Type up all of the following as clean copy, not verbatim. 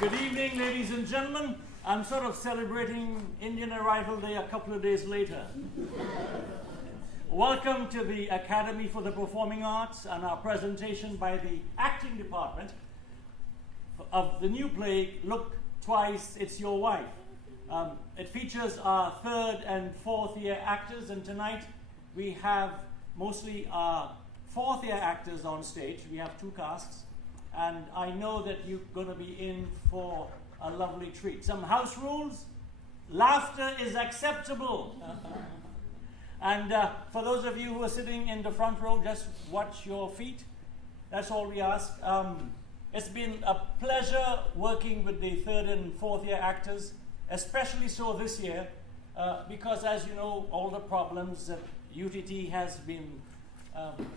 Good evening, ladies and gentlemen. I'm sort of celebrating Indian Arrival Day a couple of days later. Welcome to the Academy for the Performing Arts and our presentation by the acting department of the new play, Look Twice, It's Your Wife. It features our third and fourth year actors, and tonight we have mostly our fourth year actors on stage. We have two casts, and I know that you're going to be in for a lovely treat. Some house rules: laughter is acceptable. And for those of you who are sitting in the front row, just watch your feet. That's all we ask. It's been a pleasure working with the third and fourth year actors, especially so this year, because as you know, all the problems that UTT has been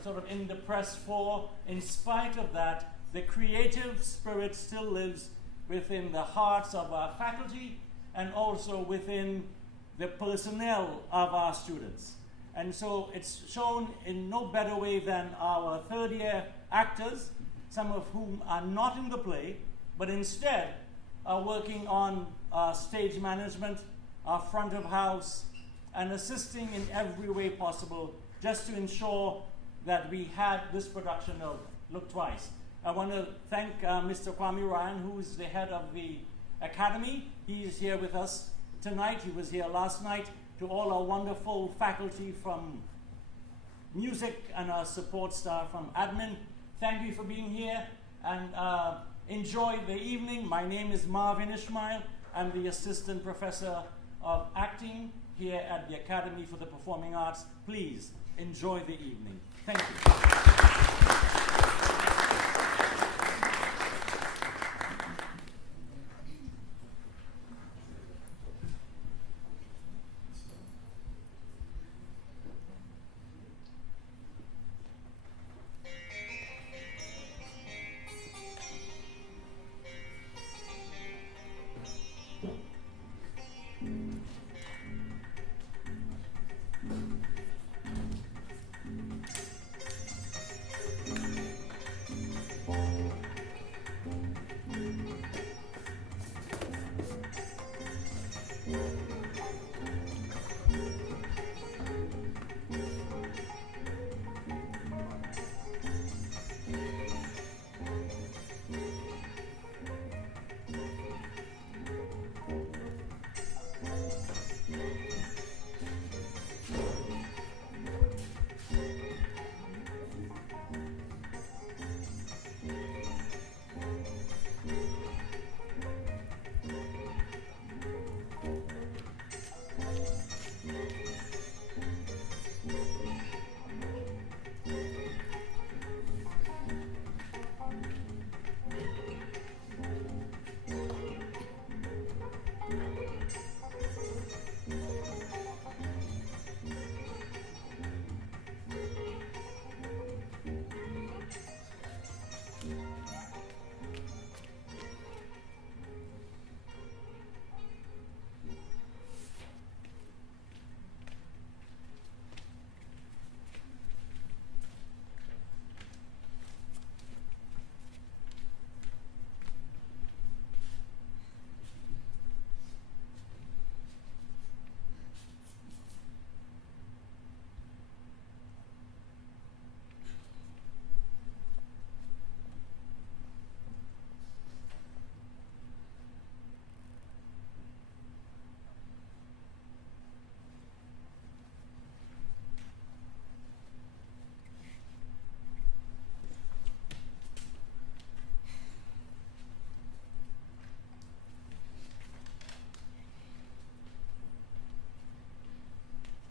sort of in the press for. In spite of that, the creative spirit still lives within the hearts of our faculty and also within the personnel of our students. And so it's shown in no better way than our third year actors, some of whom are not in the play, but instead are working on stage management, our front of house, and assisting in every way possible just to ensure that we had this production of Look Twice. I want to thank Mr. Kwame Ryan, who is the head of the Academy. He is here with us tonight. He was here last night. To all our wonderful faculty from music and our support staff from admin, thank you for being here and enjoy the evening. My name is Marvin Ishmael. I'm the assistant professor of acting here at the Academy for the Performing Arts. Please enjoy the evening. Thank you.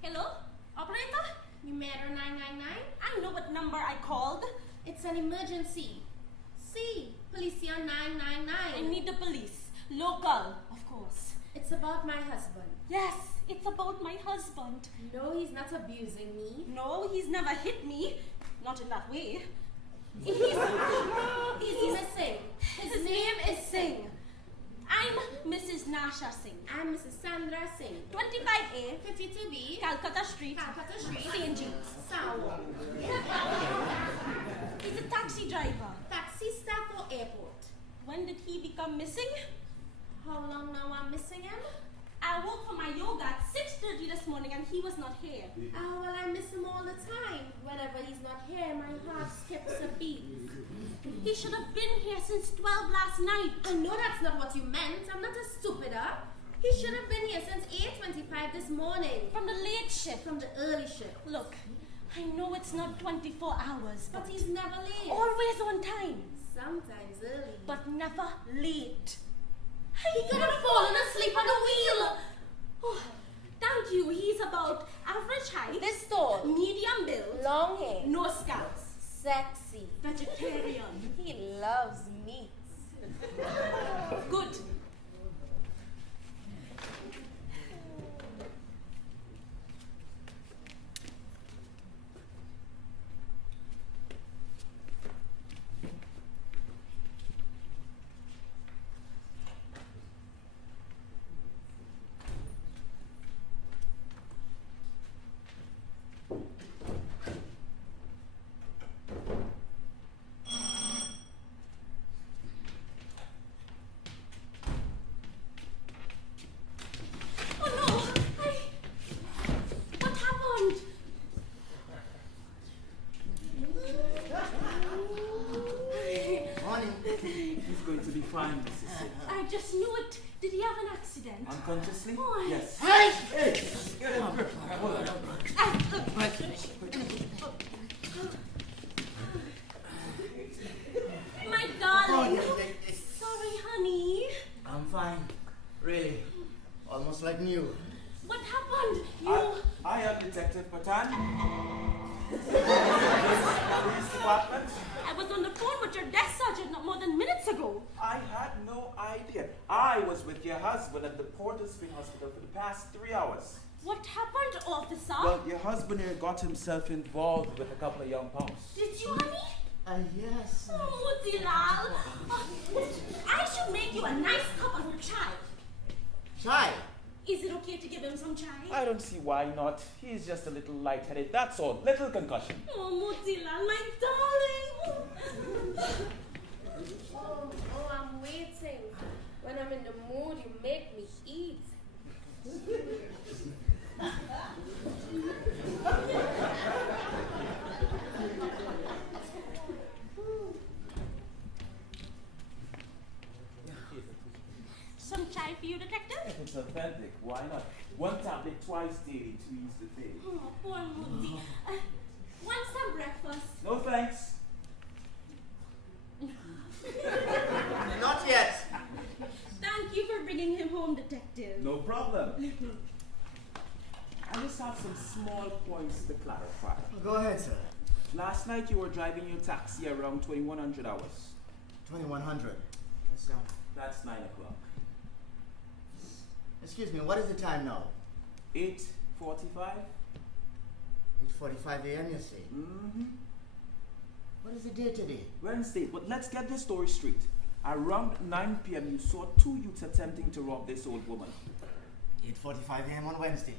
Hello? Operator? Numero 999? I know what number I called. It's an emergency. See, Policia 999. I need the police. Local, of course. It's about my husband. Yes, it's about my husband. No, he's not abusing me. No, he's never hit me. Not in that way. He's missing. His name is Singh. I'm Mrs. Nasha Singh. I'm Mrs. Sandra Singh. 25A, 52B, Calcutta Street, St. James. Sawa. He's a taxi driver. Taxi staff or airport? When did he become missing? How long now I'm missing him? I woke for my yoga at 6:30 this morning and he was not here. Well, I miss him all the time. Whenever he's not here, my heart skips a beat. He should have been here since 12 last night. I know that's not what you meant. I'm not a stupider. He should have been here since 8:25 this morning. From the late shift. From the early shift. Look, I know it's not 24 hours, But he's never late. always on time, Sometimes early. but never late. He could have fallen asleep on the wheel. Oh, thank you. He's about average height, This tall. medium build, Long hair. no scouts, Sexy. vegetarian. He loves meat. Good. Fine, Mrs. Singh. I just knew it. Did he have an accident? Unconsciously? Oh, Yes. Hey! Get him. Hold on. My darling. Oh, Sorry, honey. I'm fine. Really. Almost like new. What happened? I am Detective Patan. Police department. I was on the phone with your desk sergeant not more than minutes ago. I had no idea. I was with your husband at the Porter Spring Hospital for the past 3 hours. What happened, officer? Well, your husband here got himself involved with a couple of young punks. Did you, honey? Yes. Oh, Mutilal. I should make you a nice cup of chai. Chai. Is it okay to give him some chai? I don't see why not. He's just a little lightheaded, that's all. Little concussion. Oh, Mutilal, my darling. Oh, I'm waiting. When I'm in the mood, you make me eat. Some chai for you, detective? If it's authentic, why not? One tablet twice daily to ease the pain. Oh, poor Muti. Want some breakfast? No thanks. Not yet. Thank you for bringing him home, detective. No problem. I just have some small points to clarify. Go ahead, sir. Last night you were driving your taxi around 2100 hours. 2100. That's 9 o'clock. Excuse me, what is the time now? 8:45? 8:45 a.m. you say? Mm-hmm. What is the date today? Wednesday, but let's get this story straight. Around 9 p.m. you saw 2 youths attempting to rob this old woman. 8:45 a.m. on Wednesday.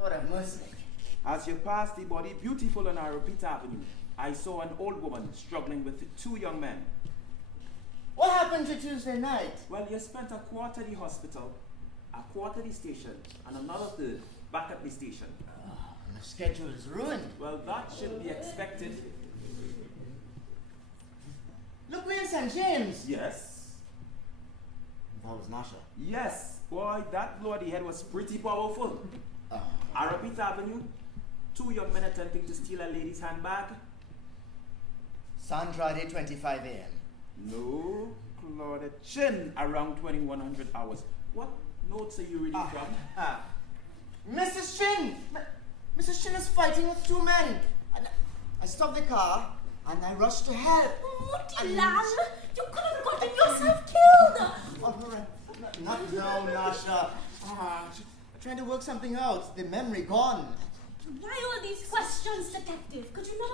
Lord have mercy. As you passed the body beautiful on Arapita Avenue, I saw an old woman struggling with 2 young men. What happened to Tuesday night? Well, you spent a quarter at the hospital, a quarter at the station, and another third back at the station. My schedule is ruined. Well, that should be expected. Look, we're in St. James. Yes. That was Nasha. Yes. Boy, that blow at the head was pretty powerful. Arapita Avenue, 2 young men attempting to steal a lady's handbag. Sandra, 8:25 a.m. No, Claudia Chin, around 2100 hours. What notes are you reading from? Mrs. Chin! Mrs. Chin is fighting with 2 men. I stopped the car and I rushed to help. Mutilal, you could have gotten yourself killed. Oh, not now, Nasha. Trying to work something out. The memory gone. Why all these questions, detective? Could you not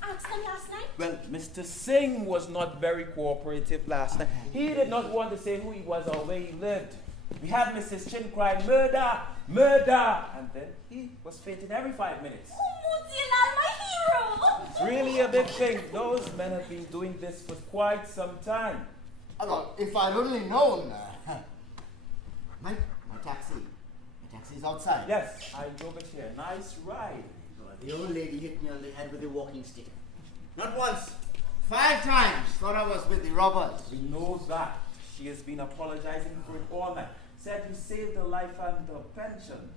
have asked them last night? Well, Mr. Singh was not very cooperative last night. He did not want to say who he was or where he lived. We had Mrs. Chin cry, "Murder! Murder!" And then he was fainting every 5 minutes. Oh, Mutilal, my hero! It's really a big thing. Those men have been doing this for quite some time. Well, if I'd only known. My taxi. My taxi's outside. Yes, I drove it here. Nice ride. The old lady hit me on the head with a walking stick. Not once, 5 times. Thought I was with the robbers. We know that. She has been apologizing for it all night. Said you saved her life and the pension.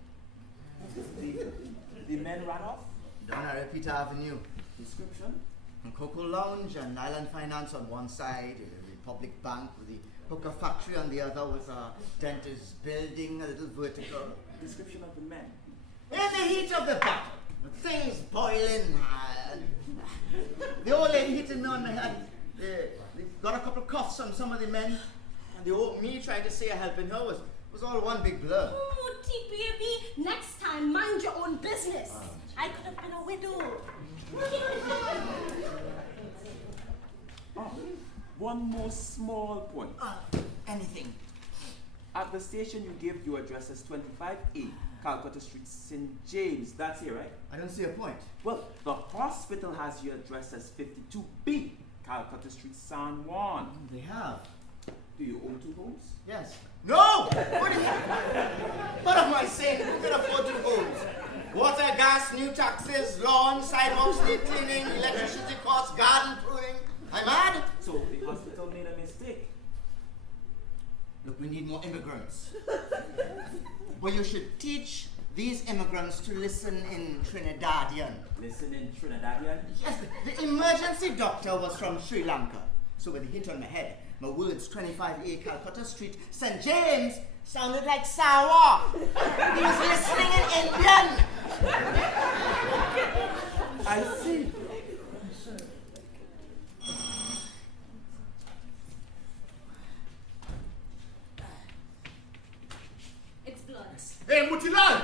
The men ran off? Down at Repeater Avenue. Description? And Coco Lounge and Island Finance on one side, the Republic Bank with the hooker factory on the other, with a dentist building, a little vertical. Description of the men? In the heat of the battle, things boiling. The old lady hitting me on the head. They got a couple of cuffs on some of the men, and me trying to say a helping her was all one big blur. Oh, baby, next time mind your own business. I could have been a widow. One more small point. Anything. At the station you gave your address as 25A, Calcutta Street, St. James. That's here, right? I don't see a point. Well, the hospital has your address as 52B, Calcutta Street, San Juan. They have. Do you own 2 homes? Yes. No! What do you mean? What am I saying? Who can afford 2 homes? Water, gas, new taxes, lawn, sidewalks, street cleaning, electricity costs, garden pruning. I'm mad. So the hospital made a mistake. Look, we need more immigrants. But you should teach these immigrants to listen in Trinidadian. Listen in Trinidadian? Yes, the emergency doctor was from Sri Lanka. So with a hit on my head, my words 25A Calcutta Street, St. James, sounded like Sawa. He was listening in Indian. I see. It's blood. Hey, Mutilal!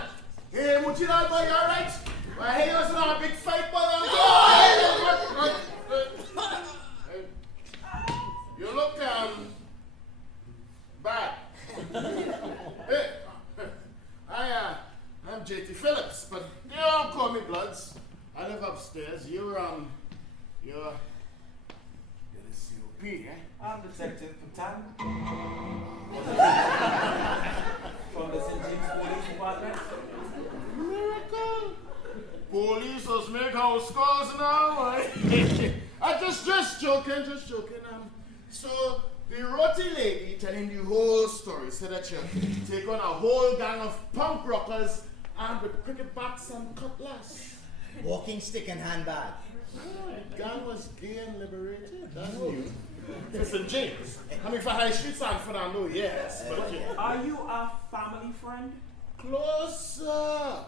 Hey, Mutilal, boy, you alright? Well, hey, was not a big fight, boy. You look, bad. Hey, I'm J.T. Phillips, but they don't call me Bloods. I live upstairs. You're the COP, eh? I'm Detective Patan. From the St. James Police Department. Miracle! Police us make house calls now, eh? I just joking. So the roti lady telling the whole story said that you take on a whole gang of punk rockers armed with cricket bats and cutlass. Walking stick and handbag. The gang was gay and liberated. That's new. For St. James. I mean, for High Street Sanford, I know, yes. But Are you a family friend? closer.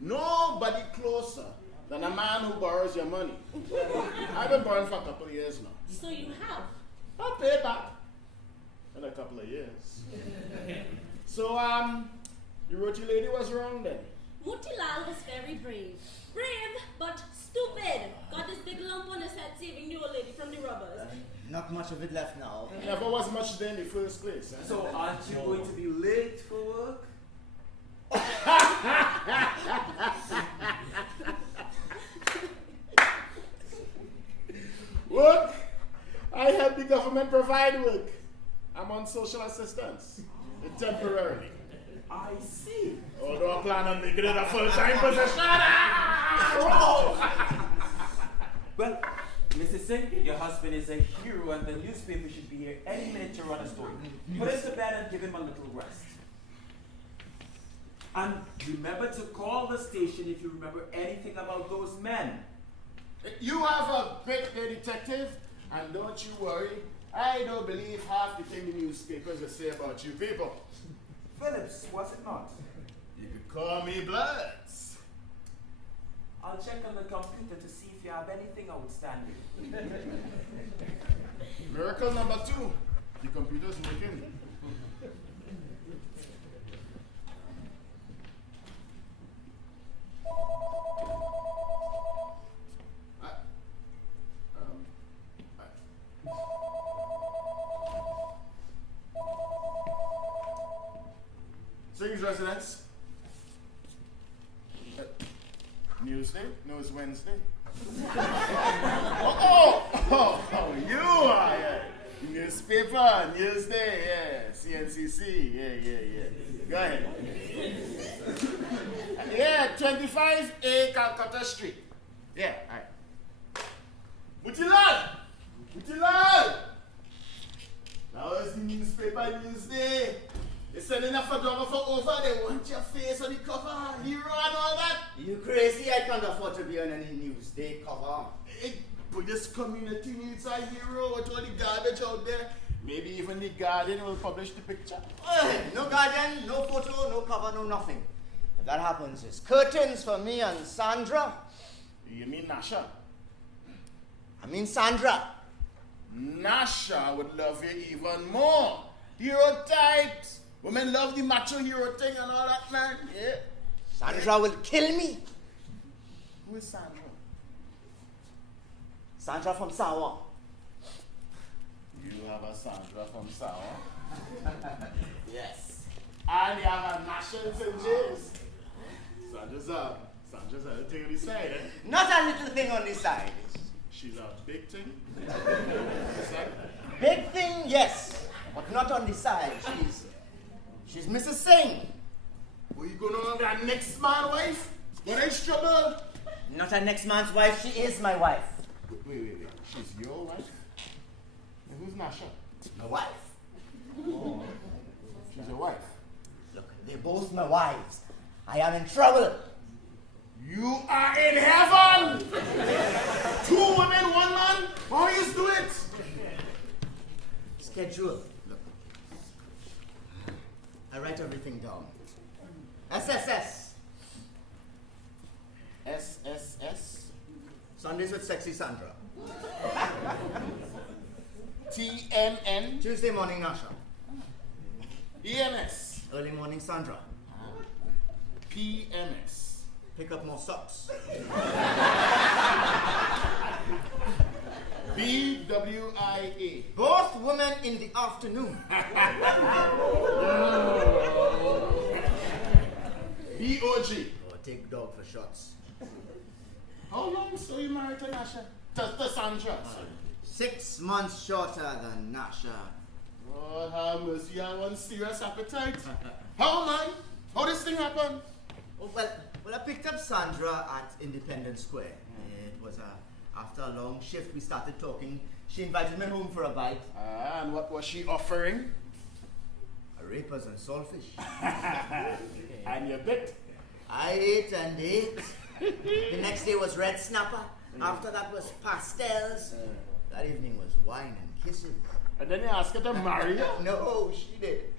Nobody closer than a man who borrows your money. I've been borrowing for a couple of years now. So you have. I'll pay back in a couple of years. So, the roti lady was wrong then. Mutilal was very brave. Brave, but stupid. Got this big lump on his head saving the old lady from the robbers. Not much of it left now. There never was much there in the first place. Eh? So aren't you going to be late for work? Work? I help the government provide work. I'm on social assistance. Temporarily. I see. Although I plan on making it a full-time position. Well, Mrs. Singh, your husband is a hero and the newspaper should be here any minute to run a story. Put him to bed and give him a little rest. And remember to call the station if you remember anything about those men. You have a great day, detective, and don't you worry. I don't believe half the thing the newspapers will say about you people. Phillips, was it not? You could call me Bloods. I'll check on the computer to see if you have anything outstanding. Miracle number 2. The computer's working. Singh's residence. Newsday? No, it's Wednesday. oh, you are. Newspaper, Newsday, yeah. CNCC, yeah. Go ahead. Yeah, 25A Calcutta Street. Yeah, alright. Mutilal! Now is the newspaper Newsday. They're sending a photographer over, they want your face on the cover, hero and all that. You crazy? I can't afford to be on any Newsday cover. But this community needs a hero with all the garbage out there. Maybe even the Guardian will publish the picture. No Guardian, no photo, no cover, no nothing. If that happens, it's curtains for me and Sandra. You mean Nasha? I mean Sandra. Nasha would love you even more. Hero types. Women love the macho hero thing and all that, man. Yeah. Sandra will kill me. Who is Sandra? Sandra from Sawa. You have a Sandra from Sawa. Yes. And you have a Nasha in St. James. Sandra's a little thing on the side, eh? Not a little thing on the side. She's a big thing. Big thing, yes. But not on the side. She's Mrs. Singh. Were you going on that next man's wife? When is trouble? Not a next man's wife, she is my wife. Wait. She's your wife? And who's Nasha? My wife. Oh. She's your wife. Look, they're both my wives. I am in trouble. You are in heaven! 2 women, 1 man? How you do it? Schedule. Look. I write everything down. SSS. SSS. Sundays with Sexy Sandra. TMN. Tuesday morning Nasha. EMS. Early morning Sandra. PMS. Pick up more socks. BWIA. Both women in the afternoon. BOG. Oh, take dog for shots. How long so you married to Nasha? To Sandra. 6 months shorter than Nasha. God have mercy, you have one serious appetite. How, man? How this thing happen? Oh, well, I picked up Sandra at Independence Square. It was after a long shift we started talking. She invited me home for a bite. And what was she offering? Arepas and saltfish. And you bit. I ate and ate. The next day was red snapper. After that was pastels. That evening was wine and kisses. And then you asked her to marry you? No, she did.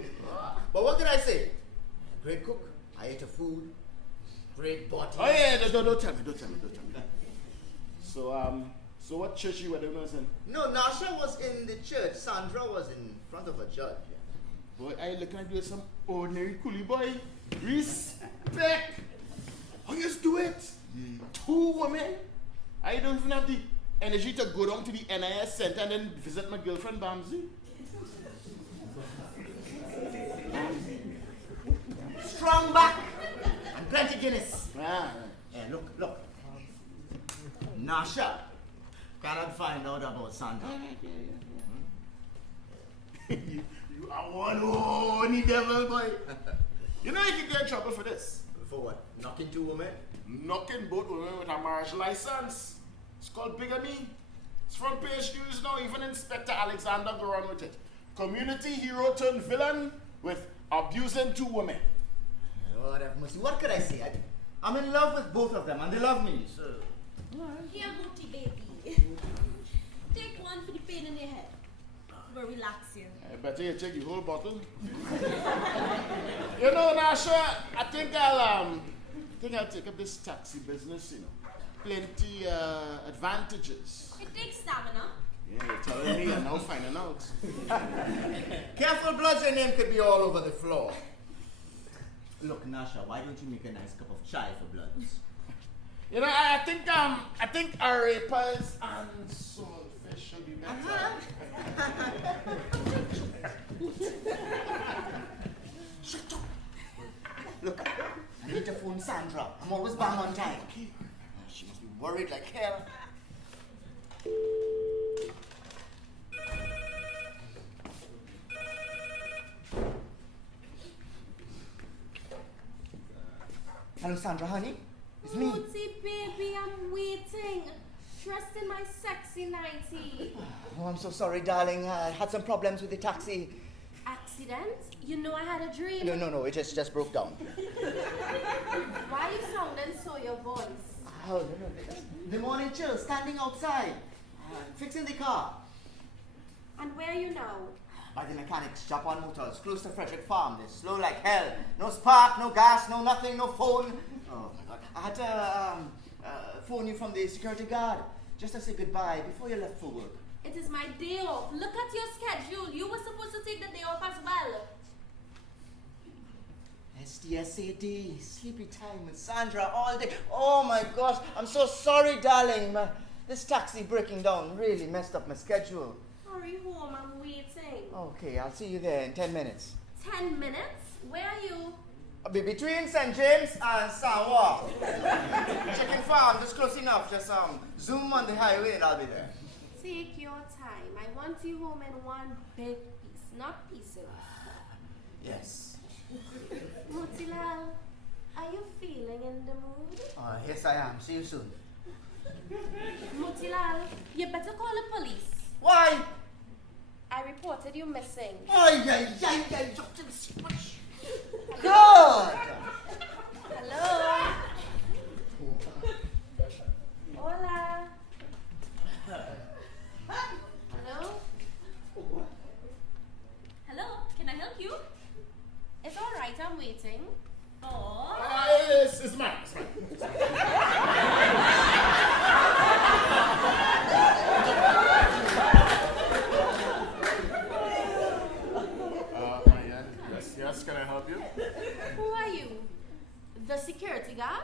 But what did I say? Great cook. I ate her food. Great body. Oh yeah, don't tell me. So what church you were doing? No, Nasha was in the church. Sandra was in front of a judge. Boy, I looking at you as some ordinary coolie boy. Respect. How you do it? 2 women? I don't even have the energy to go down to the NIS center and then visit my girlfriend Bamsey. Strong back and plenty Guinness. Ah. Hey, look. Nasha cannot find out about Sandra. You are one horny devil, boy. You know you can get in trouble for this. For what? Knocking 2 women? Knocking both women with a marriage license. It's called bigamy. It's front page news now. Even Inspector Alexander go on with it. Community hero turned villain with abusing 2 women. Lord have mercy. What could I say? I'm in love with both of them and they love me, so... Here, Booty baby. Take one for the pain in your head. We're relaxing. I better you take the whole bottle. You know, Nasha, I think I'll take up this taxi business, you know. Plenty advantages. It takes stamina. Yeah, you're telling me and now finding out. Careful, bloods, your name could be all over the floor. Look, Nasha, why don't you make a nice cup of chai for bloods? You know, I think arepas and saltfish should be better. Shut up! Look, I need to phone Sandra. I'm always bang on time. She must be worried like hell. Hello, Sandra, honey. It's me. Mooty, baby, I'm waiting. Dressed in my sexy nightie. Oh, I'm so sorry, darling. I had some problems with the taxi. Accident? You know I had a dream. No, it just broke down. Why are you sounding so your voice? Oh, no. The morning chill, standing outside, fixing the car. And where are you now? By the mechanics, Japan Motors, close to Frederick Farm. They're slow like hell. No spark, no gas, no nothing, no phone. Oh, my God. I had to phone you from the security guard just to say goodbye before you left for work. It is my day off. Look at your schedule. You were supposed to take the day off as well. SDSAD, sleepy time with Sandra all day. Oh my gosh, I'm so sorry, darling. This taxi breaking down really messed up my schedule. Hurry home, I'm waiting. Okay, I'll see you there in 10 minutes. 10 minutes? Where are you? I'll be between St. James and Sanwa. Chicken farm, just close enough. Just zoom on the highway and I'll be there. Take your time. I want you home in one big piece, not pieces. Yes. Motilal, are you feeling in the mood? Yes, I am. See you soon. Motilal, you better call the police. Why? I reported you missing. Ay. Good. Hello? Hola? Hello? Hello, can I help you? It's alright, I'm waiting. Oh. It's mine. Yes, can I help you? Who are you? The security guard?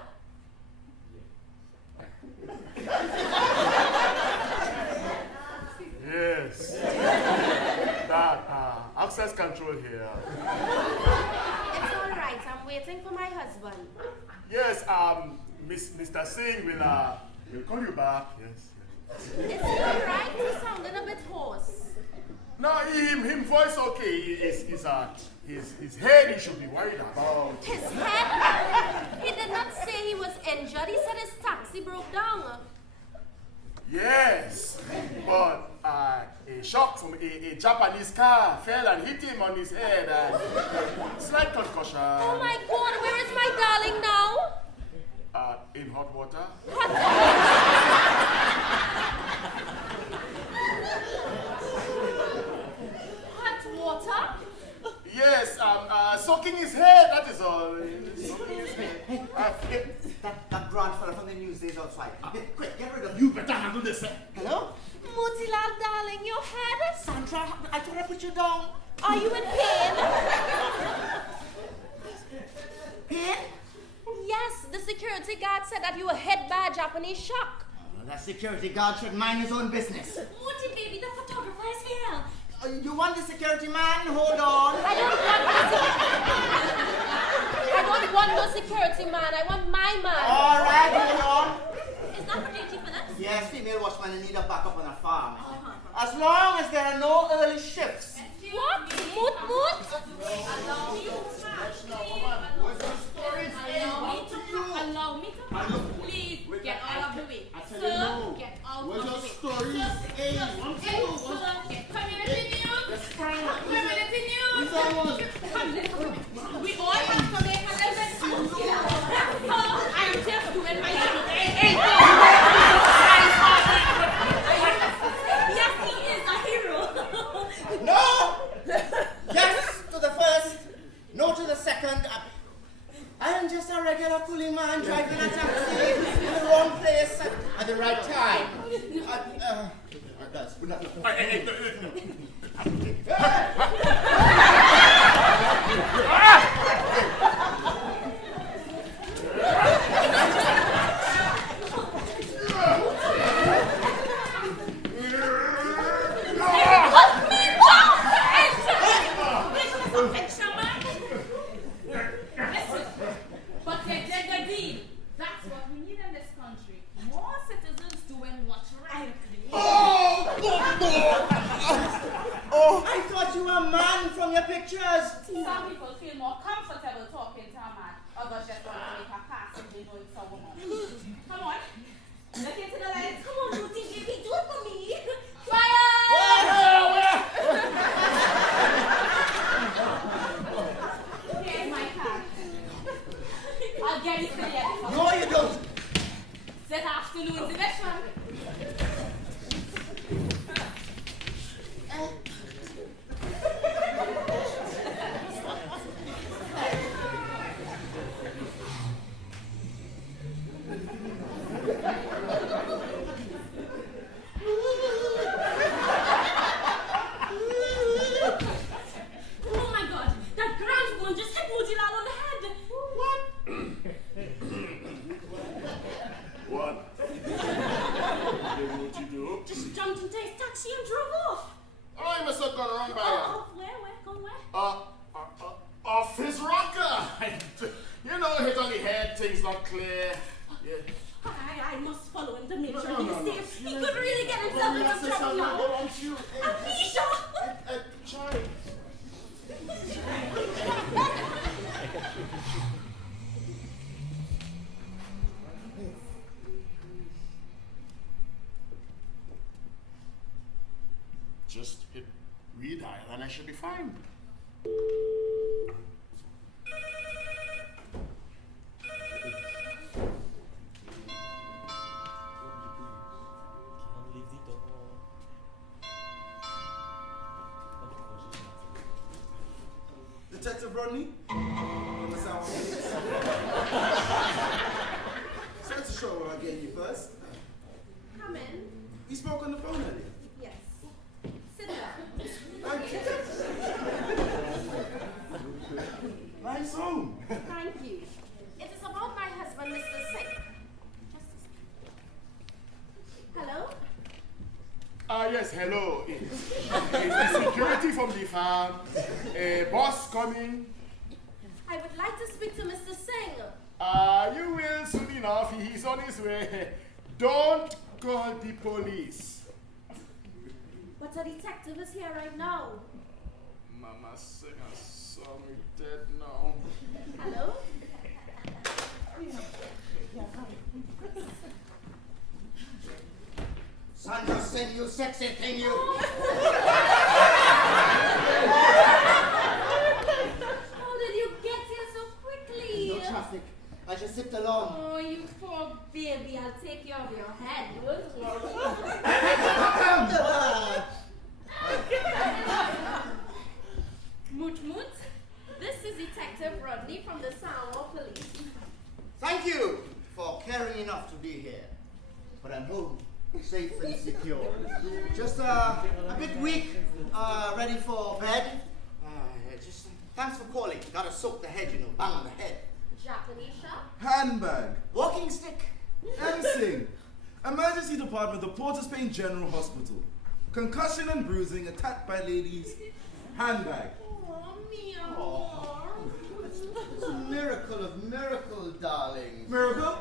Yes. That access control here. It's alright, I'm waiting for my husband. Yes, Mr. Singh will call you back. Yes. Is he alright? He sounded a bit hoarse. No, him voice okay. His head he should be worried about. His head? He did not say he was injured. He said his taxi broke down. Yes, but a shock from a Japanese car fell and hit him on his head. Slight concussion. Oh my God, where is my darling now? In hot water. Hot water? Yes, soaking his head, that is all. Soaking his head. Hey, that grand fella from the news is outside. Quick, get rid of him. You better handle this, eh? Hello? Motilal, darling, your head? Sandra, I thought I put you down. Are you in pain? Pain? Yes, the security guard said that you were hit by a Japanese shock. That security guard should mind his own business. Mooti, baby, the photographer is here. You want the security man? Hold on. I don't want no security man. I want my man. All right, hold on. Is that for duty for us? Yes, female watchman need a backup on a farm. As long as there are no early shifts. What? Moot? Allow me to please get out of the way. Sir, get out of the way. Stories? Sir, get community news. Community news. We all have to make a little bit. I am just doing my job. Yes, he is a hero. No! Yes to the first, no to the second. I am just a regular coolie man driving a taxi in the wrong place at the right time. But they did the deed. That's what we need in this country. More citizens doing what's right. Oh, I thought you were a man from your pictures. Some people feel more comfortable talking to a man. Others just want to make a pass they know it's a woman. Come on. Look into the lights. Come on, Ruthie, baby, do it for me. Fire! Here's my card. I'll get it for you. No, you don't. This afternoon's election. Oh my god, that grand woman just hit Mujilal on the head. What? What you do? Just jumped into his taxi and drove off. I must have gone wrong by Where? Gone where? off his rocker. You know, hit on the head, things not clear. Yeah. I must follow him to make sure No, he's no, no. safe. He could really get himself into trouble now. What don't you? Anisha! Child. Just hit redial and I should be fine. Detective Rodney? From the South. Sorry to show where I gave you first. Come in. We spoke on the phone earlier. Yes. Sit down. Thank you. Nice home. Thank you. It is about my husband, Mr. Singh. Just a second. Hello? Yes, hello. It's the security from the farm. Boss coming. I would like to speak to Mr. Singh. You will soon enough. He's on his way. Don't call the police. But a detective is here right now. Mama Singer saw me dead now. Hello? Sandra Singh, you sexy thing, you. How did you get here so quickly? No traffic. I just sipped along. Oh, you poor baby. I'll take care of your head. Don't worry. Moot Moot, this is Detective Rodney from the Samoa Police. Thank you for caring enough to be here. But I'm home, safe and secure. Just a bit weak, ready for bed. Just thanks for calling. Gotta soak the head, you know, bang on the head. Japanese shop? Handbag. Walking stick. Singh. Emergency department of Port of Spain General Hospital. Concussion and bruising, attacked by ladies. Handbag. Oh, me It's a miracle of miracles, darling. Miracle?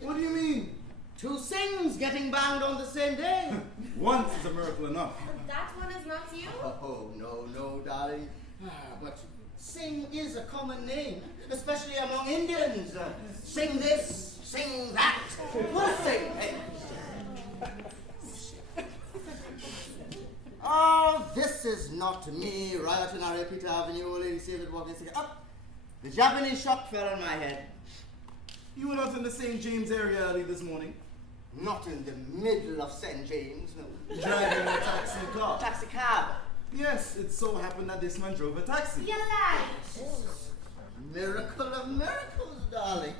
What do you mean? Two Singhs getting banged on the same day. Once is a miracle enough. That one is not you? Oh, no, darling. But Singh is a common name, especially among Indians. Sing this, sing that. We'll sing. Hey. Oh, this is not me. Rioting on Peter Avenue, old lady David walking up. The Japanese shop fell on my head. You were not in the St. James area early this morning. Not in the middle of St. James, no. Driving a taxi car. Taxi cab. Yes, it so happened that this man drove a taxi. You lie. Miracle of miracles, darling.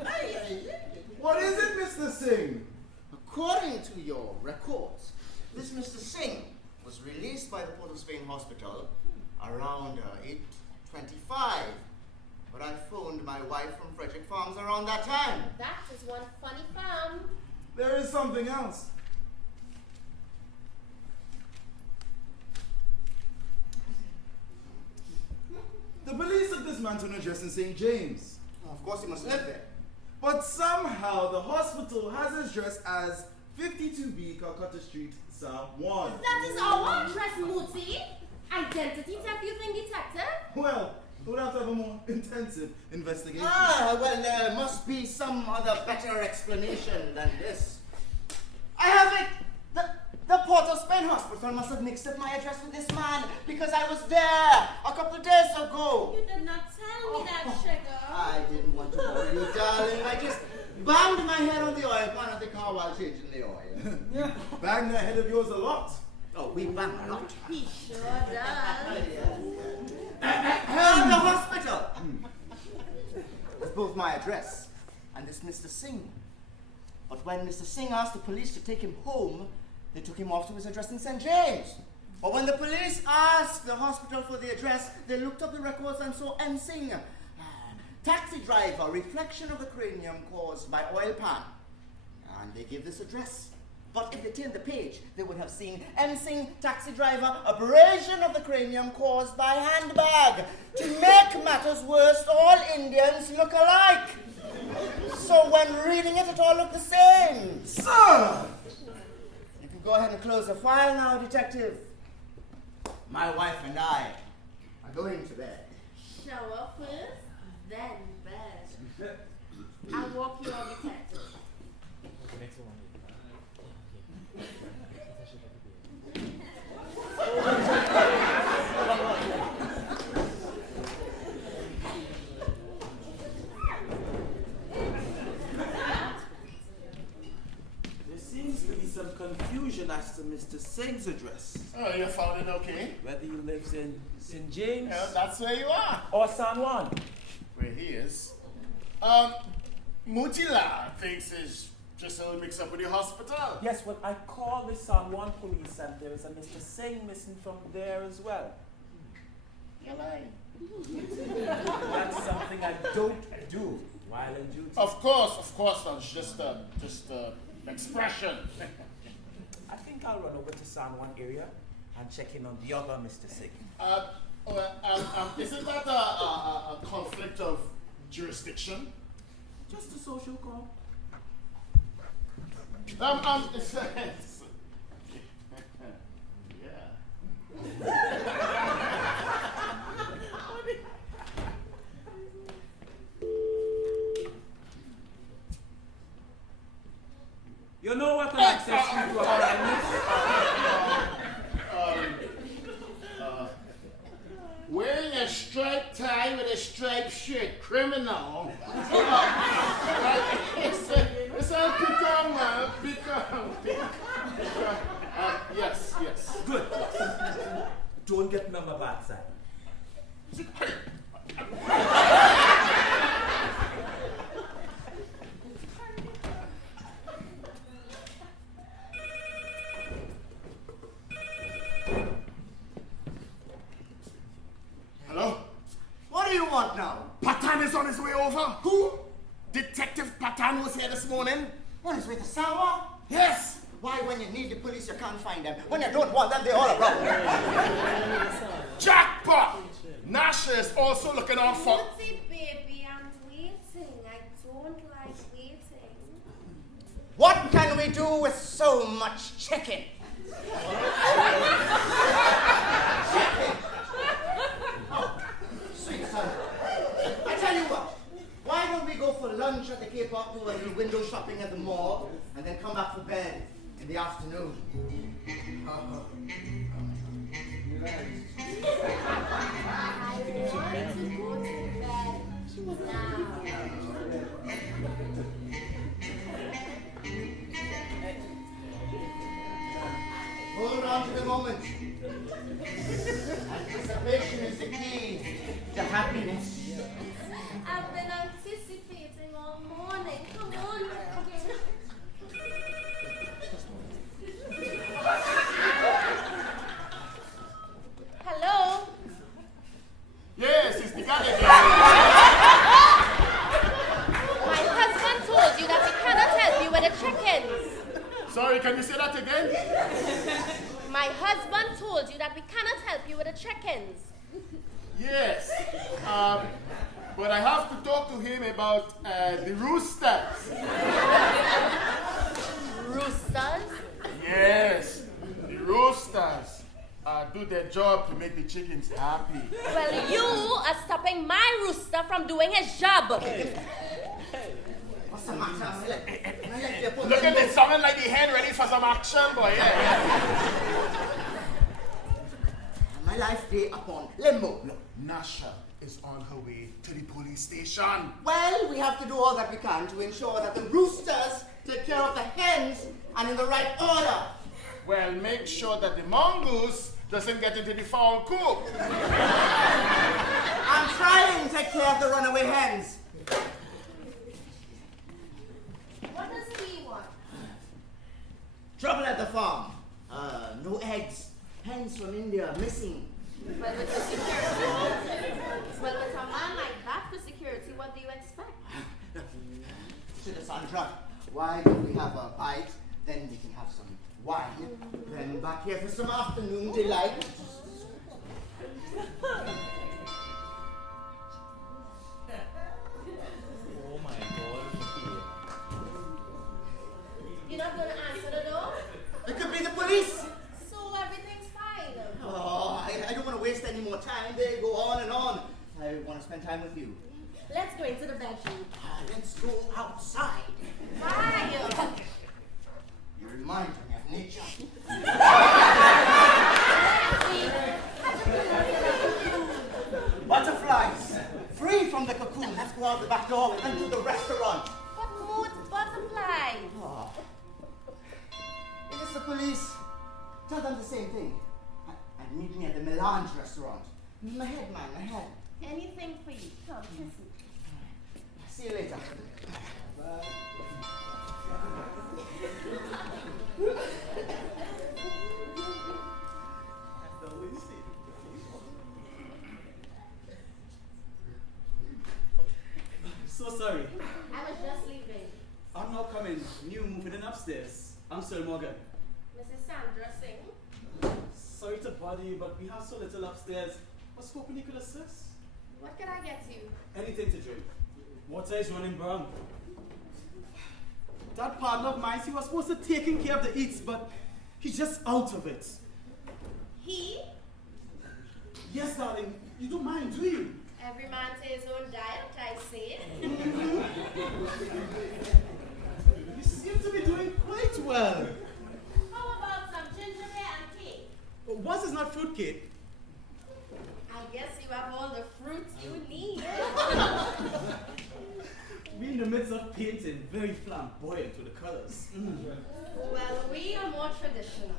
What is it, Mr. Singh? According to your records, this Mr. Singh was released by the Port of Spain Hospital around 8:25. But I phoned my wife from Frederick Farms around that time. That is one funny farm. There is something else. The police took this man to an address in St. James. Of course, he must live there. But somehow the hospital has his address as 52B Calcutta Street, South 1. That is our address, Mooti. Identity theft, you think, detective? Well, We'll have to have a more intensive investigation. Ah, well, there must be some other better explanation than this. I have it! The Port of Spain hospital must have mixed up my address with this man because I was there a couple of days ago. You did not tell me that, sugar. I didn't want to bother you, darling. I just banged my head on the oil pan of the car while changing the oil. Yeah, bang that head of yours a lot. Oh, we bang a lot. He sure does. The hospital. It's both my address and this Mr. Singh. But when Mr. Singh asked the police to take him home, they took him off to his address in St. James. But when the police asked the hospital for the address, they looked up the records and saw M. Singh. Taxi driver, reflection of the cranium caused by oil pan. And they gave this address. But if they turned the page, they would have seen M. Singh, taxi driver, abrasion of the cranium caused by handbag. To make matters worse, all Indians look alike. So when reading it, it all looked the same. Sir! You can go ahead and close the file now, detective. My wife and I are going to bed. Shower first, then bed. I'll walk you on, detective. There seems to be some confusion as to Mr. Singh's address. Oh, you found it okay? Whether he lives in St. James Yeah, that's where you are. or San Juan. Where he is. Mutila thinks it's just a little mix up with the hospital. Yes, well, I called the San Juan police and there is a Mr. Singh missing from there as well. You're lying. That's something I don't do while in duty. Of course, that's just expression. I think I'll run over to San Juan area and check in on the other Mr. Singh. Isn't that a conflict of jurisdiction? Just a social call. You know what an accessory to a crime is? Wearing a striped tie with a striped shirt, criminal. It's a become, yes. Good. Don't get me on my bad side. Hello? What do you want now? Patan is on his way over. Who? Detective Patan was here this morning. On his way to Sawa? Yes. Why, when you need the police, you can't find them. When you don't want them, they're all around. Jackpot! Nasha is also looking out for... Mutti, baby, I'm waiting. I don't like waiting. What can we do with so much chicken? Chicken! Oh, sweet son. I tell you what. Why don't we go for lunch at the Cape Park, do a little window shopping at the mall, and then come back for bed in the afternoon? I want to go to bed now. Hold on to the moment. Anticipation is the key to happiness. I've been anticipating all morning. Come on. Hello? Yes, it's the guy again. My husband told you that we cannot help you with the chickens. Sorry, can you say that again? My husband told you that we cannot help you with the chickens. Yes. But I have to talk to him about the roosters. Roosters? Yes, the roosters. do their job to make the chickens happy. Well, you are stopping my rooster from doing his job. What's the matter? Look at it, sounding like the hen ready for some action, boy. Yeah. My life day upon limbo. Look, Nasha is on her way to the police station. Well, we have to do all that we can to ensure that the roosters take care of the hens and in the right order. Well, make sure that the mongoose doesn't get into the fowl coop. I'm trying to take care of the runaway hens. What does he want? Trouble at the farm. No eggs. Hens from India missing. Well, with the security. Well, with a man like that for security, what do you expect? Sandra, why don't we have a bite? Then we can have some wine. Then back here for some afternoon delight. Oh my God. You're not going to answer the door? It could be the police. So everything's fine. Oh, I don't want to waste any more time. They go on and on. I want to spend time with you. Let's go into the bedroom. Let's go outside. Why? You remind me of nature. Butterflies, free from the cocoon. Let's go out the back door and to the restaurant. What mood butterfly? Oh. If it's the police, tell them the same thing. And meet me at the Melange restaurant. My head, man, my head. Anything for you. Come, kiss me. See you later. Bye. So sorry. I was just leaving. I'm not coming. New moving in upstairs. I'm Sir Morgan. Mrs. Sandra Singh. Sorry to bother you, but we have so little upstairs. I was hoping you could assist. What can I get you? Anything to drink. Water is running brown. That partner of mine, he was supposed to taking care of the eats, but he's just out of it. He? Yes, darling. You don't mind, do you? Every man to his own diet, I say. You seem to be doing quite well. How about some gingerbread and cake? Once is not fruit cake. I guess you have all the fruit you need. We're in the midst of painting, very flamboyant with the colors. Well, we are more traditional.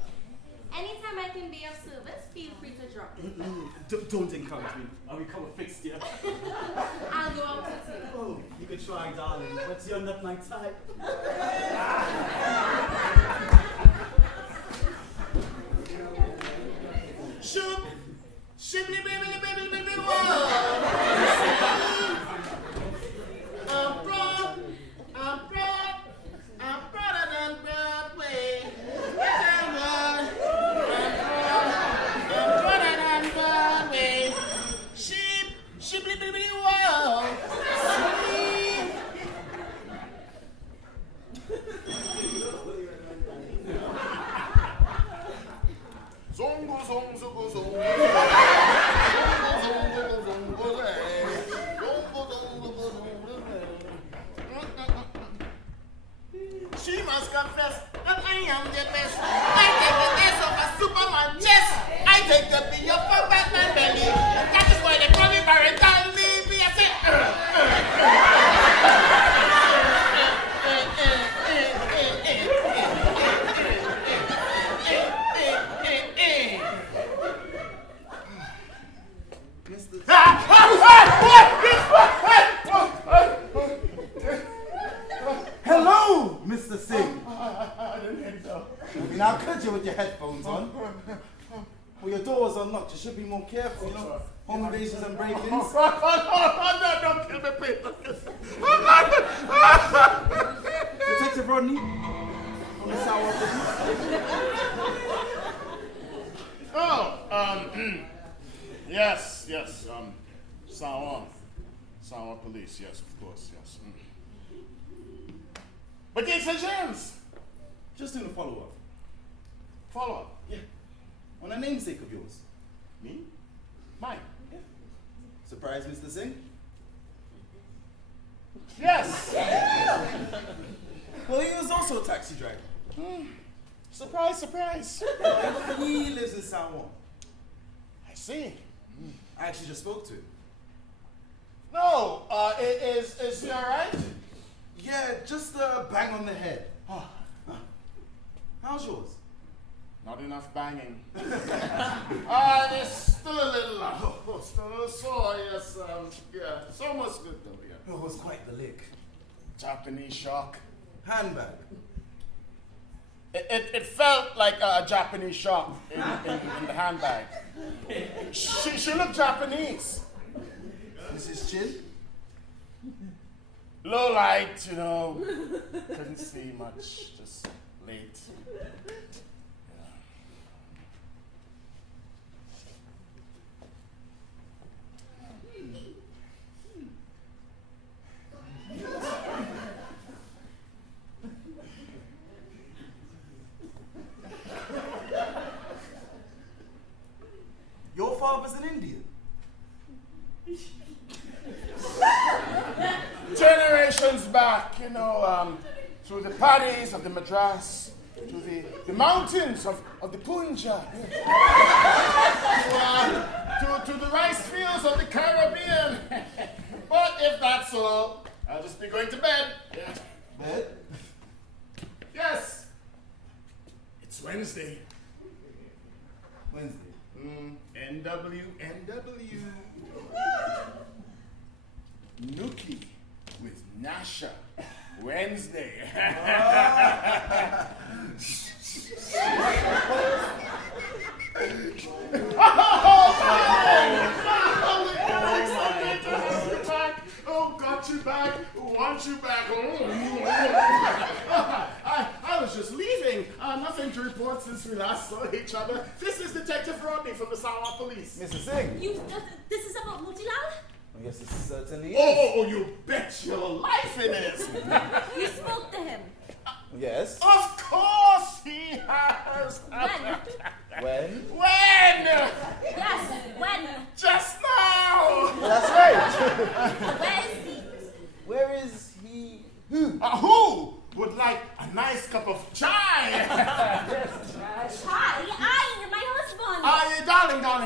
Anytime I can be of service, feel free to drop in. Don't encourage me. I'll become a fixed here. I'll go out with you. Oh, you could try, darling, but you're not my type. Shoot! Shibbly bibbly bibbly bibbly whoa! I'm prouder than Broadway. I'm prouder than Broadway. Sheep, shibbly bibbly whoa! Sheep. Zongo, zongo, zongo, zongo. She must confess that I am the best. I take the days of a Superman chest. I take the B of a Batman belly. That is why they call me Barrington Lee. I say, Hello, Mr. Singh. I didn't hear so. Now, could you with your headphones on? Well, your door's unlocked. You should be more careful, you know. Home invasions and break-ins. No, don't kill me, please. Detective Rodney, on the sour Yes, Sour police, yes, of course, yes. But the extensions! Just doing a follow-up. Follow up. Yeah. on a namesake of yours. Me? Mine? Yeah. Surprise, Mr. Singh? Yes! Well, he was also a taxi driver. Surprise, surprise. He lives in San Juan. I see. I actually just spoke to him. No, is he alright? Yeah, just bang on the head. How's yours? Not enough banging. There's still a little, still sore, yes, yeah. It's almost good though, yeah. It was quite the lick. Japanese shock. Handbag. It felt like a Japanese shock in the handbag. She looked Japanese. Mrs. Chin? Low light, you know. Couldn't see much, just late. Your father's an Indian. Generations back, you know, through the paddies of the Madras, to the mountains of the Punjab, to the rice fields of the Caribbean. But if that's all, I'll just be going to bed. Yeah. Bed? Yes. It's Wednesday. Wednesday. NW. Nookie with Nasha. Wednesday. Oh, got you back. Want you back. I was just leaving. Nothing to report since we last saw each other. This is Detective Rodney from the Sawa Police. Mr. Singh? This is about Motilal? Oh, yes, it certainly is. Oh, you bet your life it is. You spoke to him. Yes. Of course he has. When? When? Yes, when? Just now. That's right. Where is he? Where is he? Who? Who would like a nice cup of chai? Chai? My husband.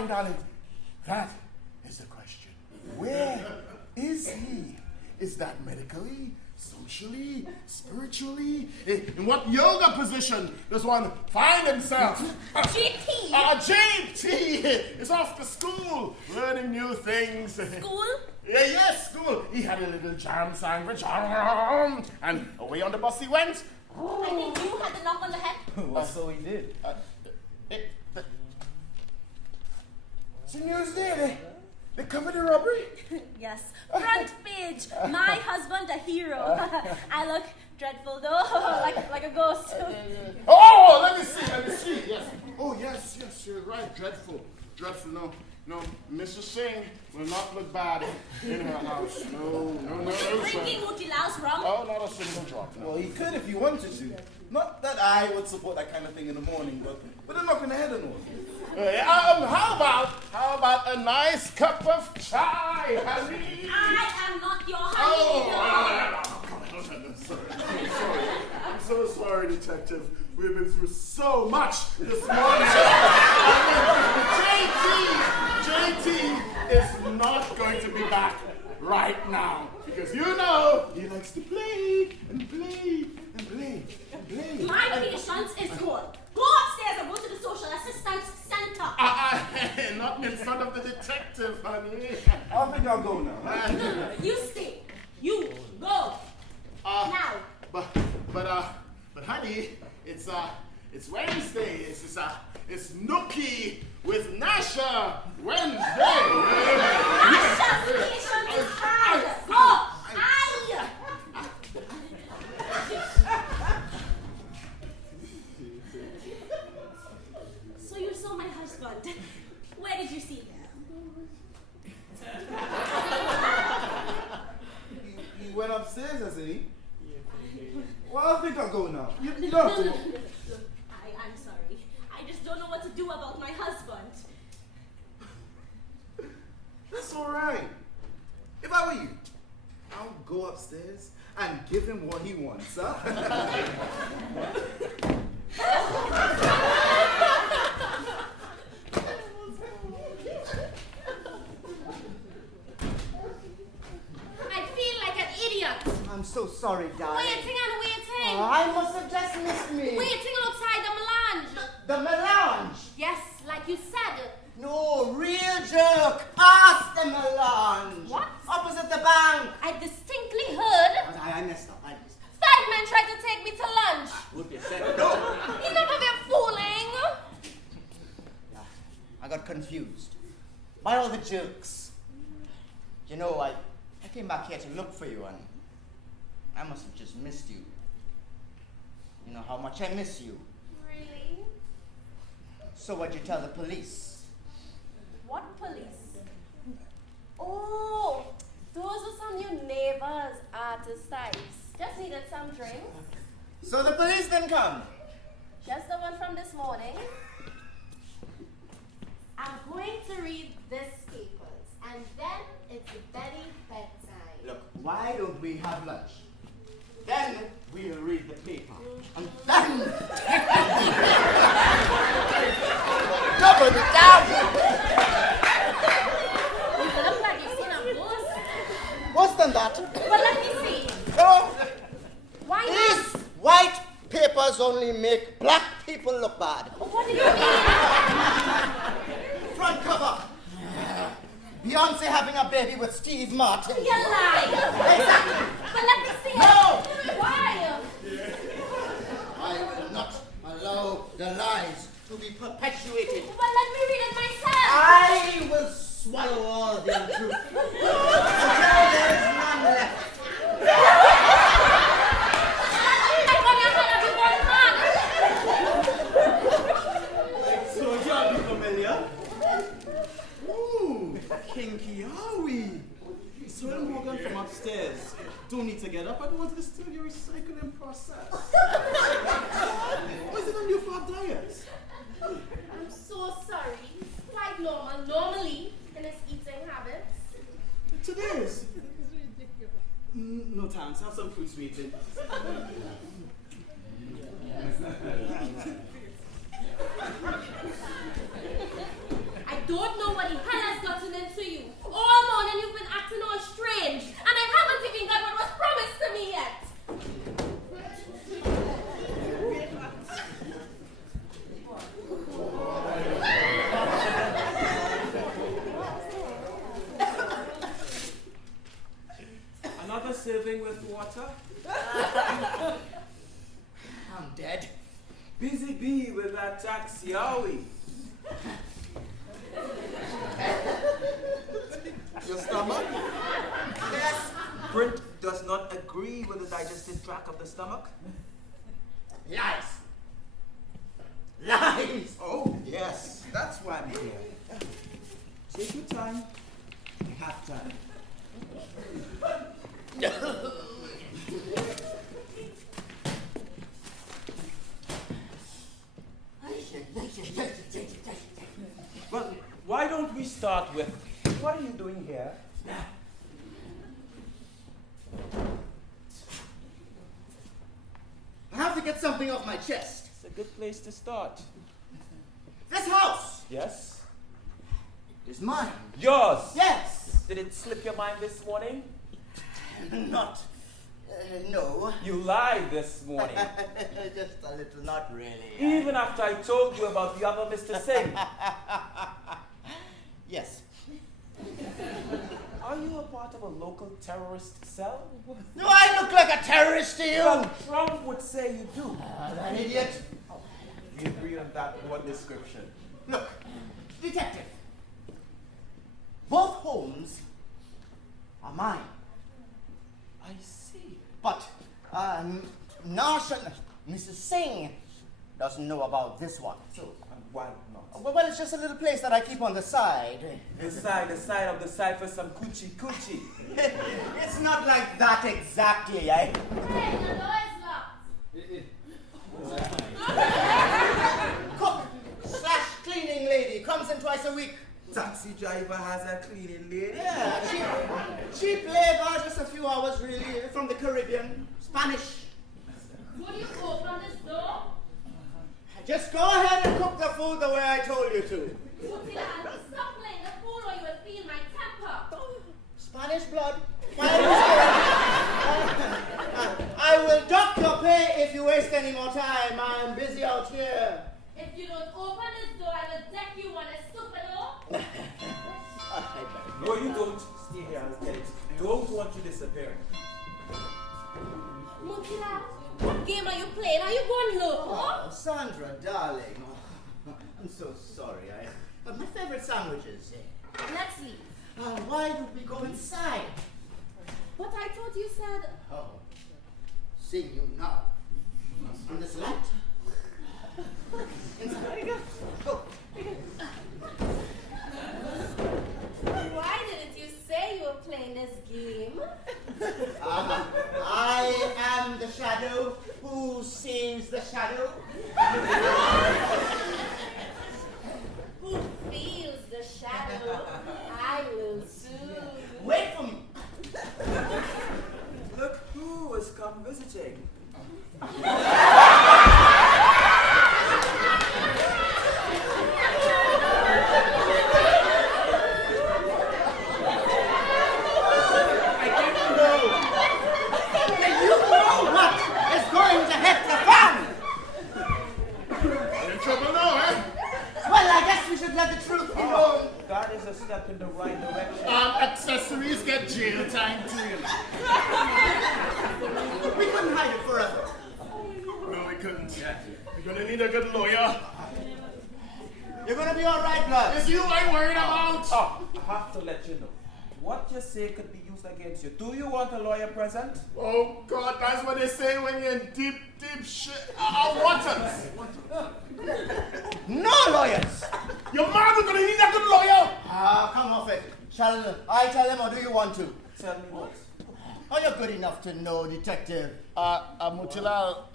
Darling. That is the question. Where is he? Is that medically, socially, spiritually? In what yoga position does one find himself? JT. JT is off to school, learning new things. School? Yes, school. He had a little jam sandwich, and away on the bus he went. I think you had the knock on the head. Well, so he did. It's a news day. They covered the robbery. Yes. Front page. My husband a hero. I look dreadful though, like a ghost. Oh, let me see. Yes. Oh, yes, you're right. Dreadful. No, Mrs. Singh will not look bad in her house. No, Drinking Motilal's wrong. Oh, not a single drop. No. Well, he could if he wanted to. Not that I would support that kind of thing in the morning, but a knock on the head and all. How about a nice cup of chai, honey? I am not your honey. I'm so sorry, Detective. We've been through so much this morning. JT is not going to be back right now. Because you know, he likes to play and play and play and play. My patience is good. Go upstairs and go to the social assistance center. Not in front of the detective, honey. I think I'll go now. You stay. You go. Now. But honey, it's Wednesday. It's Nookie with Nasha Wednesday. Nasha's patience is hard. Go. So you saw my husband. Where did you see him? He went upstairs, hasn't he? Well, I think I'll go now. You don't have to. I'm sorry. I just don't know what to do about my husband. That's all right. If I were you, I'll go upstairs and give him what he wants, huh? I feel like an idiot. I'm so sorry, darling. Waiting and waiting. Oh, I must have just missed me. Waiting outside the melange. The melange. Yes, like you said. No, real joke. Past the melange. What? Opposite the bank. I distinctly heard But I messed up. 5 men tried to take me to lunch. Would you say no? You never been fooling. Yeah, I got confused by all the jokes. You know, I came back here to look for you, and I must have just missed you. You know how much I miss you. Really? So what'd you tell the police? What police? Oh, those are some new neighbors, artist types. Just needed some drinks. So the police didn't come? Just the one from this morning. I'm going to read this papers, and then it's Betty bedtime. Look, why don't we have lunch? Then we'll read the paper. And then double it down. You look like you've seen a ghost. Worse than that. But let me see. No. Why These not? white papers only make black people look bad. What do you mean? Front cover. Beyonce having a baby with Steve Martin. You lie. Exactly. But let me see No. it. Why? I will not allow the lies to be perpetuated. But let me read it myself. I will swallow all the untruth until there is none left. So you are familiar? Ooh, kinky are we? So Morgan from upstairs. Don't need to get up. I don't want to disturb your recycling process. Or is it a new fad diet? I'm so sorry. It's quite normal, normally, in his eating habits. Today's. No thanks. Have some fruit sweetened. I don't know what the hell has gotten into you. All morning you've been acting all strange, and I haven't even got what was promised to me yet. Another serving with water? I'm dead. Busy bee with that taxi, are we? Your stomach? Yes. Print does not agree with the digestive tract of the stomach. Lies. Lies. Oh, yes. That's why I'm here. Take your time. You have time. Well, why don't we start with, what are you doing here? I have to get something off my chest. It's a good place to start. This house Yes? is mine. Yours! Yes. Did it slip your mind this morning? Not. No. You lied this morning. Just a little, not really. Even after I told you about the other Mr. Singh. Yes. Are you a part of a local terrorist cell? Do I look like a terrorist to you? Well, Trump would say you do. That idiot. We agree on that one description. Look, detective. Both homes are mine. I see. But Nash and Mrs. Singh doesn't know about this one. So, why not? Well, it's just a little place that I keep on the side. The side of the side for some coochie. It's not like that exactly, eh? Hey, the door is locked. Cook, and twice a week. Taxi driver has a cleaning lady. Yeah, cheap labor, just a few hours really, from the Caribbean, Spanish. Would you open this door? Just go ahead and cook the food the way I told you to. Mutilan, stop playing the fool or you will feel my temper. Spanish blood. I will dock your pay if you waste any more time. I'm busy out here. If you don't open this door, I will deck you on a stupid. No, you don't. Stay here, I'll get it. Don't want you disappearing. Mutilan, what game are you playing? Are you going low? Oh, Sandra, darling. I'm so sorry. My favorite sandwiches. Let's leave. Why don't we go inside? But I thought you said... Oh, seeing you now. On this light. Inside. Go. Why didn't you say you were playing this game? I am the shadow who sees the shadow. Who feels the shadow? I will soon. Wait for me. Look who has come visiting. In the right direction. Accessories get jail time too. We couldn't hide it forever. No, we couldn't. We're gonna need a good lawyer. You're gonna be all right, blood. It's you I'm worried about. Oh, I have to let you know. What you say could be used against you. Do you want a lawyer present? Oh God, that's what they say when you're in deep shit. Waters. No lawyers. Your mom is gonna need a good lawyer. Come off it. Shall I tell him or do you want to? Tell me what. Are you good enough to know, detective? Mutila,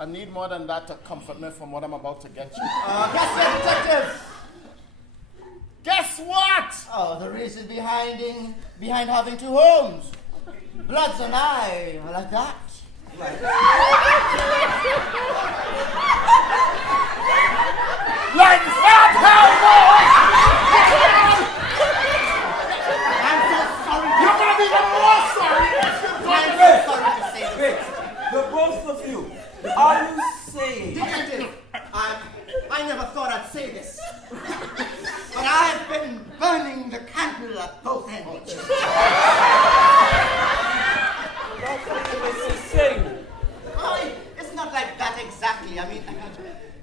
I need more than that to comfort me from what I'm about to get you. Guess what, detective? Guess what? Oh, the reason behind having two homes. Bloods and I are like that. Like that, I'm so sorry. You're gonna be even more sorry. I'm so sorry to say this. Wait, the both of you. Are you saying? Detective, I never thought I'd say this. But I've been burning the candle at both ends. Mrs. Singh. Oh, it's not like that exactly. I mean,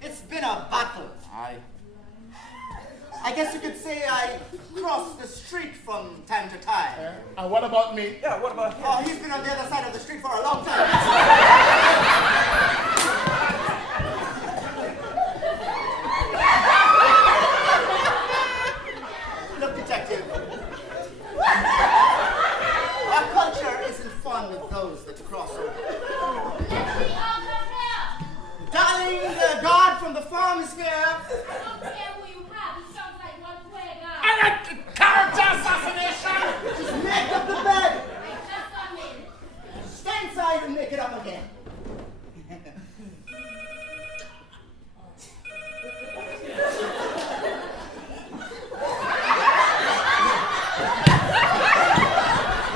it's been a battle. I guess you could say I cross the street from time to time. And what about me? Yeah, what about him? Oh, he's been on the other side of the street for a long time. Look, detective. Our culture isn't fond of those that cross over. Let me out of here! Darling, the guard from the farm is here. I don't care who you have. He sounds like one square guy. Character assassination! Just make up the bed. I just come in. Stay inside and make it up again.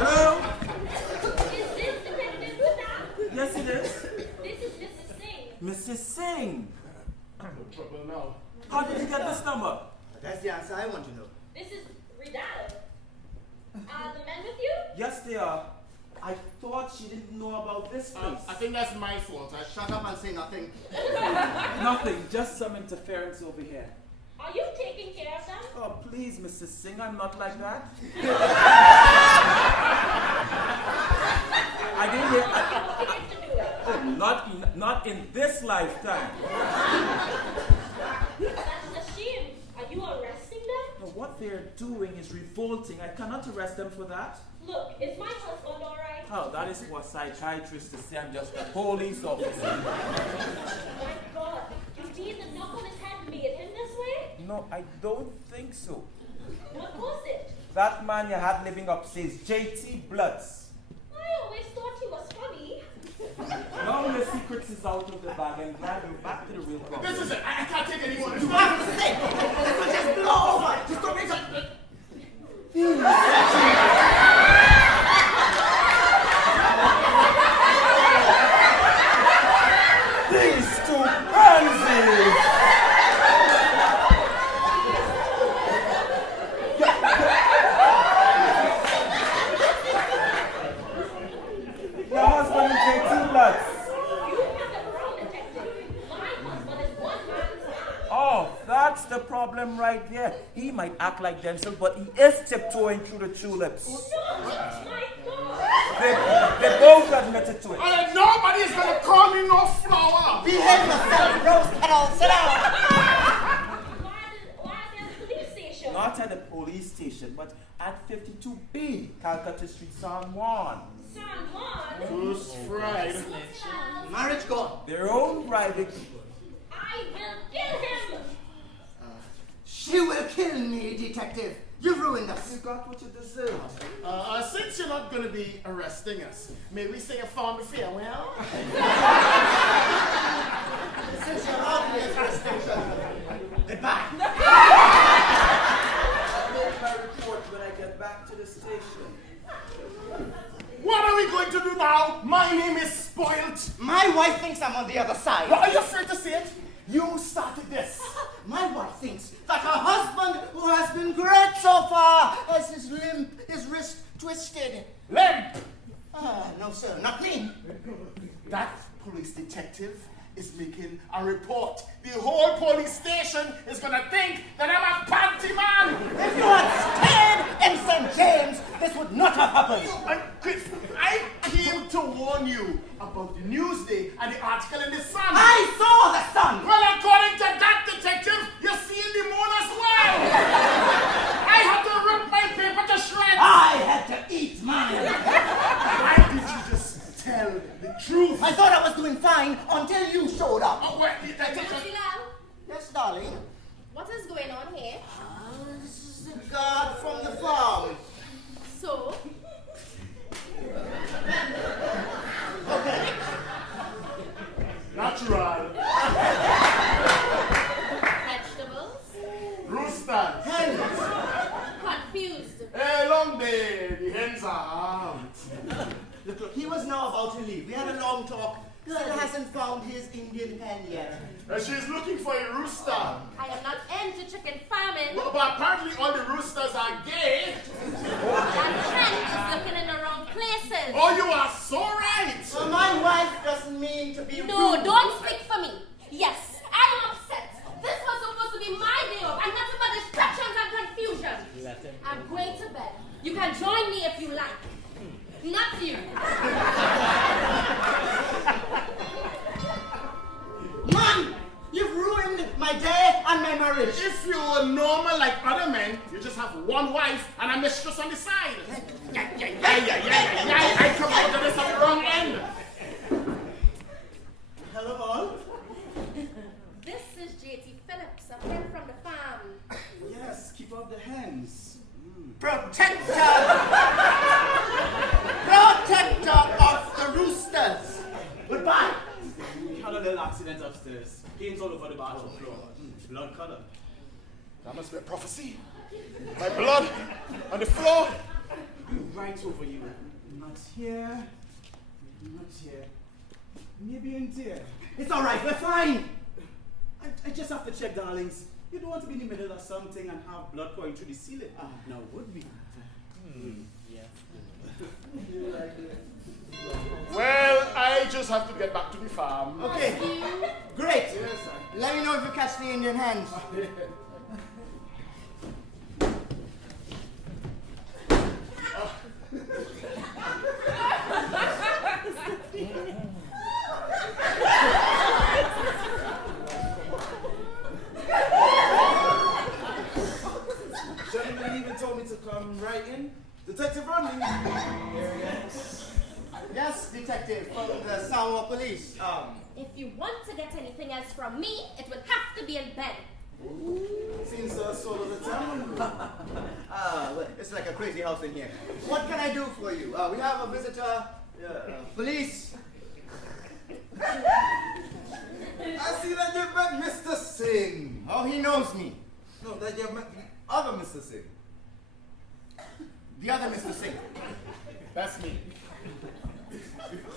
Hello? Is this Detective Buddha? Yes, it is. This is Mrs. Singh. Mrs. Singh. No trouble now. How did you get this number? That's the answer I want to know. This is Ridal. Are the men with you? Yes, they are. I thought she didn't know about this place. I think that's my fault. Shut up and say nothing. Nothing, just some interference over here. Are you taking care of them? Oh, please, Mrs. Singh, I'm not like that. I didn't hear. To do it. Oh, not in this lifetime. That's a shame. Are you arresting them? No, what they're doing is revolting. I cannot arrest them for that. Look, is my husband alright? Oh, that is for psychiatrists to say I'm just a police officer. My God, you mean the knock on his head made him this way? No, I don't think so. What was it? That man you had living upstairs, J.T. Bloods. I always thought he was funny. Now your secrets is out of the bag and glad you're back to the real problem. This is it. I can't take any more. You have to say, this will just blow over. Just don't make These two pansies! Your husband is 18 bucks. You have it wrong, detective. My husband is one man's man. Oh, that's the problem right there. He might act like Denzel, but he is tiptoeing through the tulips. No, my God. They both admitted to it. And nobody is going to call me no flower. behave yourself, rose pedal, sit down. Why there's a police station? Not at the police station, but at 52B, Calcutta Street, San Juan. San Juan? Who's fried? Marriage gone. Their own private. I will kill him. She will kill me, detective. You ruined us. You got what you deserve. Since you're not going to be arresting us, may we say a fond farewell? Since you're out in the jurisdiction, goodbye. I'll make my report when I get back to the station. What are we going to do now? My name is Spoilt. My wife thinks I'm on the other side. Are you afraid to say it? You started this. My wife thinks that her husband, who has been great so far, has his wrist twisted. Limp. No, sir, not me. That police detective is making a report. The whole police station is going to think that I'm a panty man. If you had stayed in St. James, this would not have happened. Chris, I came to warn you about the Newsday and the article in the Sun. I saw the sun. Well, according to that detective, you're seeing the moon as well. I had to rip my paper to shreds. I had to eat mine. Why did you just tell the truth? I thought I was doing fine until you showed up. Oh, wait, detective. Yes, darling. What is going on here? This is the guard from the farm. So, Okay. Natural. vegetables? Roosters. Hens. Confused. Hey, long day. The hens are out. Look, he was now about to leave. We had a long talk. He hasn't found his Indian hen yet. She's looking for a rooster. I am not into chicken farming. Well, but apparently all the roosters are gay. That hen is looking in the wrong places. Oh, you are so right. So my wife doesn't mean to be No, rude. don't speak for me. Yes, I am upset. This was supposed to be my day off and nothing but distractions and confusion. I'm going to bed. You can join me if you like. Not you. Man, you've ruined my day and my marriage. If you were normal like other men, you just have one wife and a mistress on the side. I come out of this at the wrong end. Hello, all. This is J.T. Phillips, a friend from the farm. Yes, keep up the hands. Protector of the roosters. Goodbye. We had a little accident upstairs. Paint all over the bathroom floor. Blood color. That must be a prophecy. My blood on the floor. Right over you. Not here. Not here. Maybe in there. It's all right. We're fine. I just have to check, darlings. You don't want to be in the middle of something and have blood pouring through the ceiling. Now, would we? Well, I just have to get back to the farm. Okay. Great. Let me know if you catch the Indian hens. Gentlemen even told me to come right in. Detective Rodney. There he is. Yes, detective from the San Juan police. If you want to get anything else from me, it will have to be in bed. Seems sort of the town. Well, it's like a crazy house in here. What can I do for you? We have a visitor. Police. I see that you've met Mr. Singh. Oh, he knows me. No, that you've met the other Mr. Singh. The other Mr. Singh. That's me.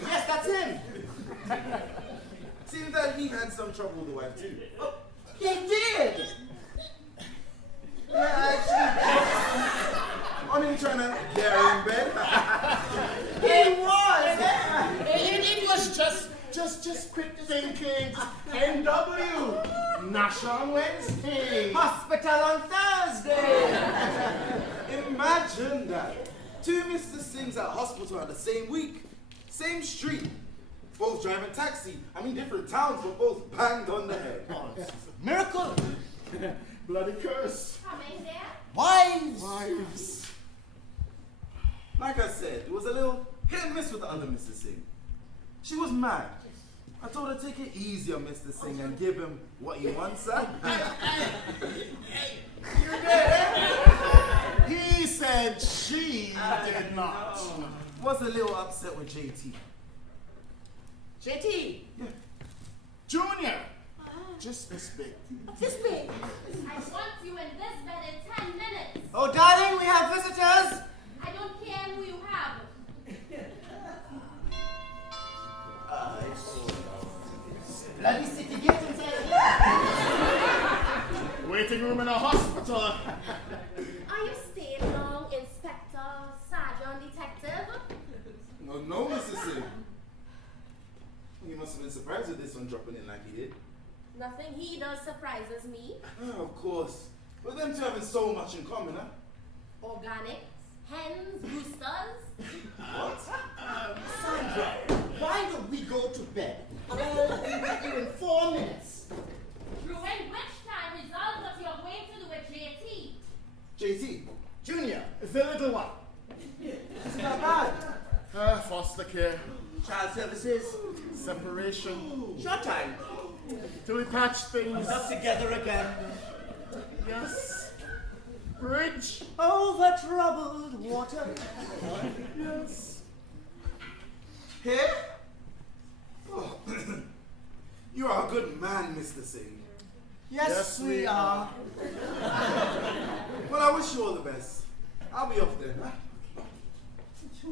Yes, that's him. Seems that he had some trouble with the wife too. Oh, he did. Yeah, Aren't you trying to get her in bed? actually, he was. It was just quick thinking. NW. Nash on Wednesday. Hospital on Thursday. Imagine that. Two Mr. Singhs at hospital at the same week. Same street. Both driving taxi. I mean different towns, but both banged on the head. Miracle. Bloody curse. Coming there? Wives. Like I said, it was a little hit and miss with the other Mr. Singh. She was mad. I told her take it easy on Mr. Singh and give him what he wants. You did, eh? He said she did not. Was a little upset with JT. JT. Junior. Just this big. This big. I want you in this bed in 10 minutes. Oh, darling, we have visitors. I don't care who you have. Bloody city, get inside. Waiting room in a hospital. Are you staying long, Inspector, Sergeant, Detective? No, Mr. Singh. You must have been surprised with this one dropping in like he did. Nothing he does surprises me. Oh, of course. But them two having so much in common, huh? Organics, hens, roosters. What? Sandra, why don't we go to bed? I'll get you in 4 minutes. Ruin which time resolve what you're going to do with JT. JT. Junior. It's the little one. It's not bad. Foster care. Child services. Separation. Short time. Till we patch things. Up together again. Yes. Bridge. Over troubled water. Yes. Here? Oh. You are a good man, Mr. Singh. Yes, we are. Well, I wish you all the best. I'll be off then, huh?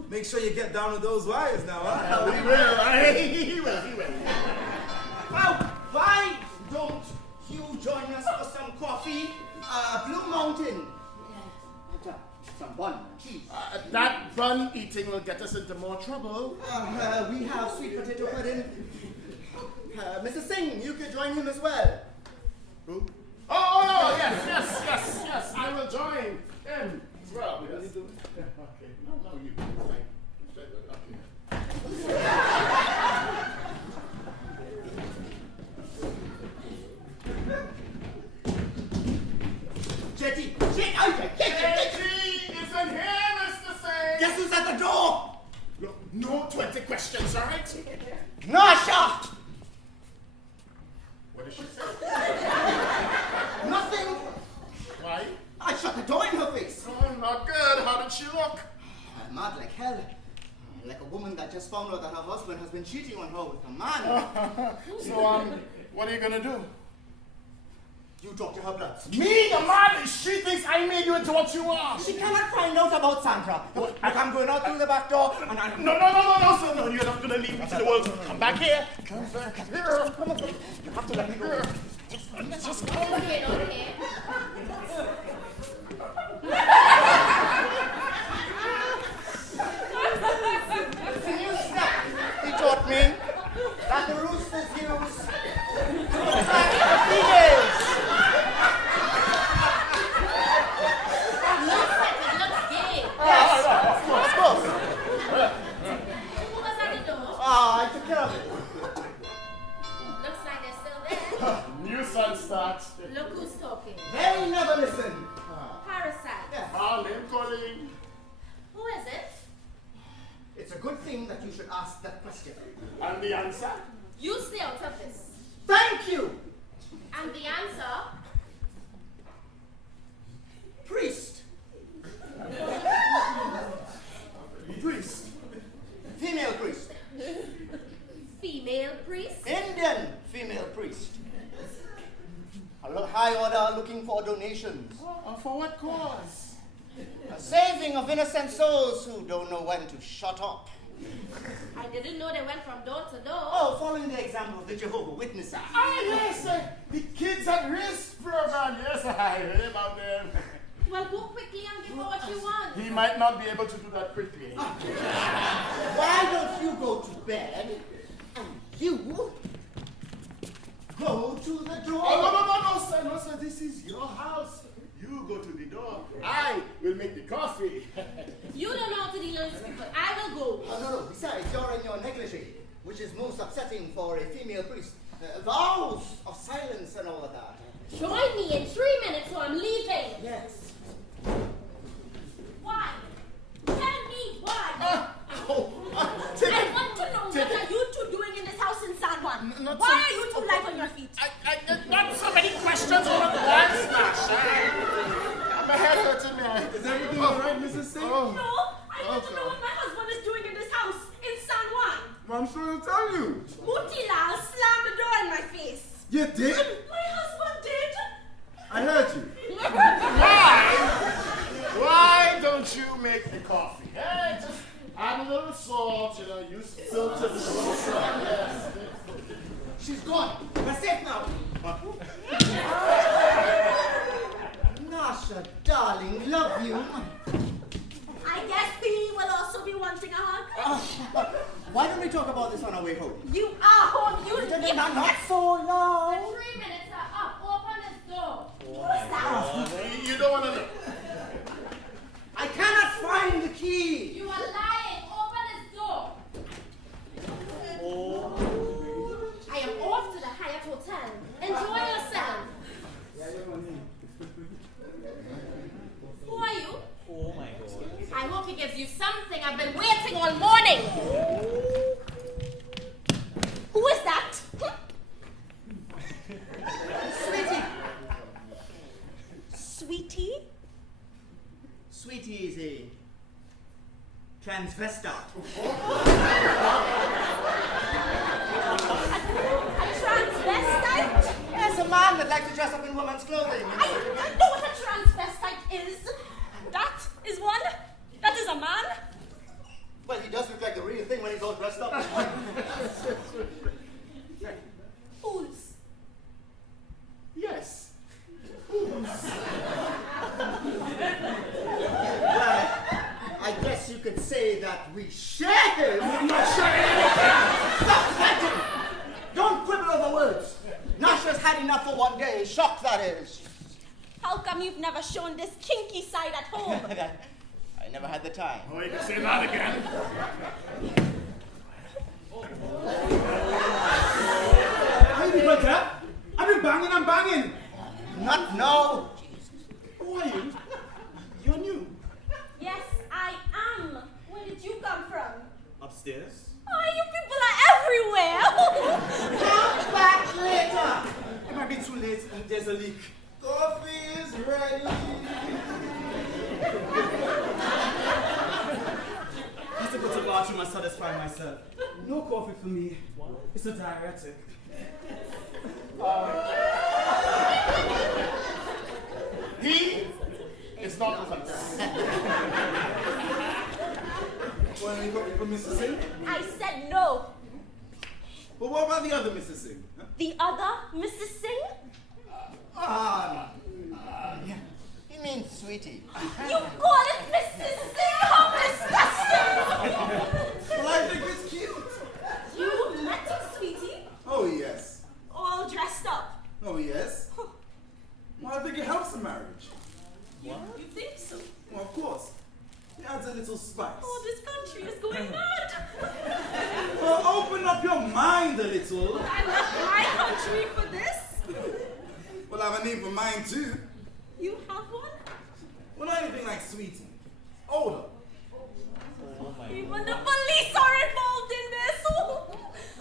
Make sure you get down with those wires now, huh? We will. He will. Now, why don't you join us for some coffee? Blue Mountain. Some bun, cheese. That bun eating will get us into more trouble. We have sweet potato pudding. Mr. Singh, you could join him as well. Who? Oh, no, yes. I will join him as well. Yes. Okay. No, you. Jetty! Jetty isn't here, Mr. Singh. Guess who's at the door? Look, no 20 questions, all right? Nasha! What did she say? Nothing. Why? I shut the door in her face. Oh, not good. How did she look? Mad like hell. Like a woman that just found out that her husband has been cheating on her with a man. So, what are you gonna do? You talk to her blood. Me, the man? She thinks I made you into what you are. She cannot find out about Sandra. Look, I'm going out through the back door and I'm... No, sir. No, you're not gonna leave me to the world. Come back here. Come back here. Come on. You have to let me go. Just come. Okay. It's a new snack. He taught me that the roosters use to attract the females. Looks gay. Yes, of course. Who was at the door? I took care of it. Looks like they're still there. New sun starts. Look who's talking. They never listen. Parasite. Yes. Calling. Who is it? It's a good thing that you should ask that question. And the answer? You stay out of this. Thank you. And the answer? Priest. Priest. Female priest. Female priest? Indian female priest. A high order looking for donations. For what cause? A saving of innocent souls who don't know when to shut up. I didn't know they went from door to door. Oh, following the example of the Jehovah's Witnesses. Ah, yes, the Kids at Risk program. Yes, I heard about them. Well, go quickly and give her what you want. He might not be able to do that quickly. Why don't you go to bed and you go to the door? Oh, no, sir. This is your house. You go to the door. I will make the coffee. You don't know how to deal with people. I will go. No. Besides, you're in your negligee, which is most upsetting for a female priest. Vows of silence and all of that. Join me in 3 minutes or I'm leaving. Yes. Why? Tell me why. I want to know what are you two doing in this house in San Juan? Why are you two light on your feet? Not so many questions all at once, Nasha. My head hurting me. Is everything all right, Mrs. Singh? Oh. No, I want to know what my husband is doing in this house in San Juan. I'm sure he'll tell you. Mutila slammed the door in my face. You did? My husband did. I heard you. Why don't you make the coffee? Hey, just add a little salt, use filter the salt. Yes. She's gone. We're safe now. Nasha, darling, love you. I guess he will also be wanting a hug. Why don't we talk about this on our way home? You are home. Not so long. The 3 minutes are up. Open this door. What's that? You don't want to know. I cannot find the key. You are lying. Open this door. I am off to the Hyatt Hotel. Enjoy yourself. Who are you? Oh my God. I hope he gives you something. I've been waiting all morning. Who is that? Sweetie. Sweetie? Sweetie is a transvestite. A transvestite? Yes, a man that likes to dress up in woman's clothing. I know what a transvestite is. That is one? That is a man? Well, he does look like the real thing when he's all dressed up. Fools. Yes. Well, I guess you could say that we share him. I'm not sure. Stop fighting! Don't quibble over words. Nasha's had enough for one day. Shock, that is. How come you've never shown this kinky side at home? I never had the time. Oh, you can say that again. How you been, Jack? I've been banging and banging. Not now. Who are you? You're new. Yes, I am. Where did you come from? Upstairs. Oh, you people are everywhere. Come back later. It might be too late and there's a leak. Coffee is ready. I have to go to the bathroom and satisfy myself. No coffee for me. It's a diuretic. He is not with us. Want any coffee for Mrs. Singh? I said no. But what about the other Mrs. Singh? Huh? The other Mrs. Singh? He means sweetie. You call it Mrs. Singh? How disgusting! Well, I think it's cute. You met a sweetie? Oh, yes. All dressed up. Oh, yes. Well, I think it helps the marriage. You think so? Well, of course. It adds a little spice. Oh, this country is going mad. Well, open up your mind a little. I left my country for this. Well, I have a name for mine, too. You have one? Well, not anything like Sweetie. Older. Even the police are involved in this.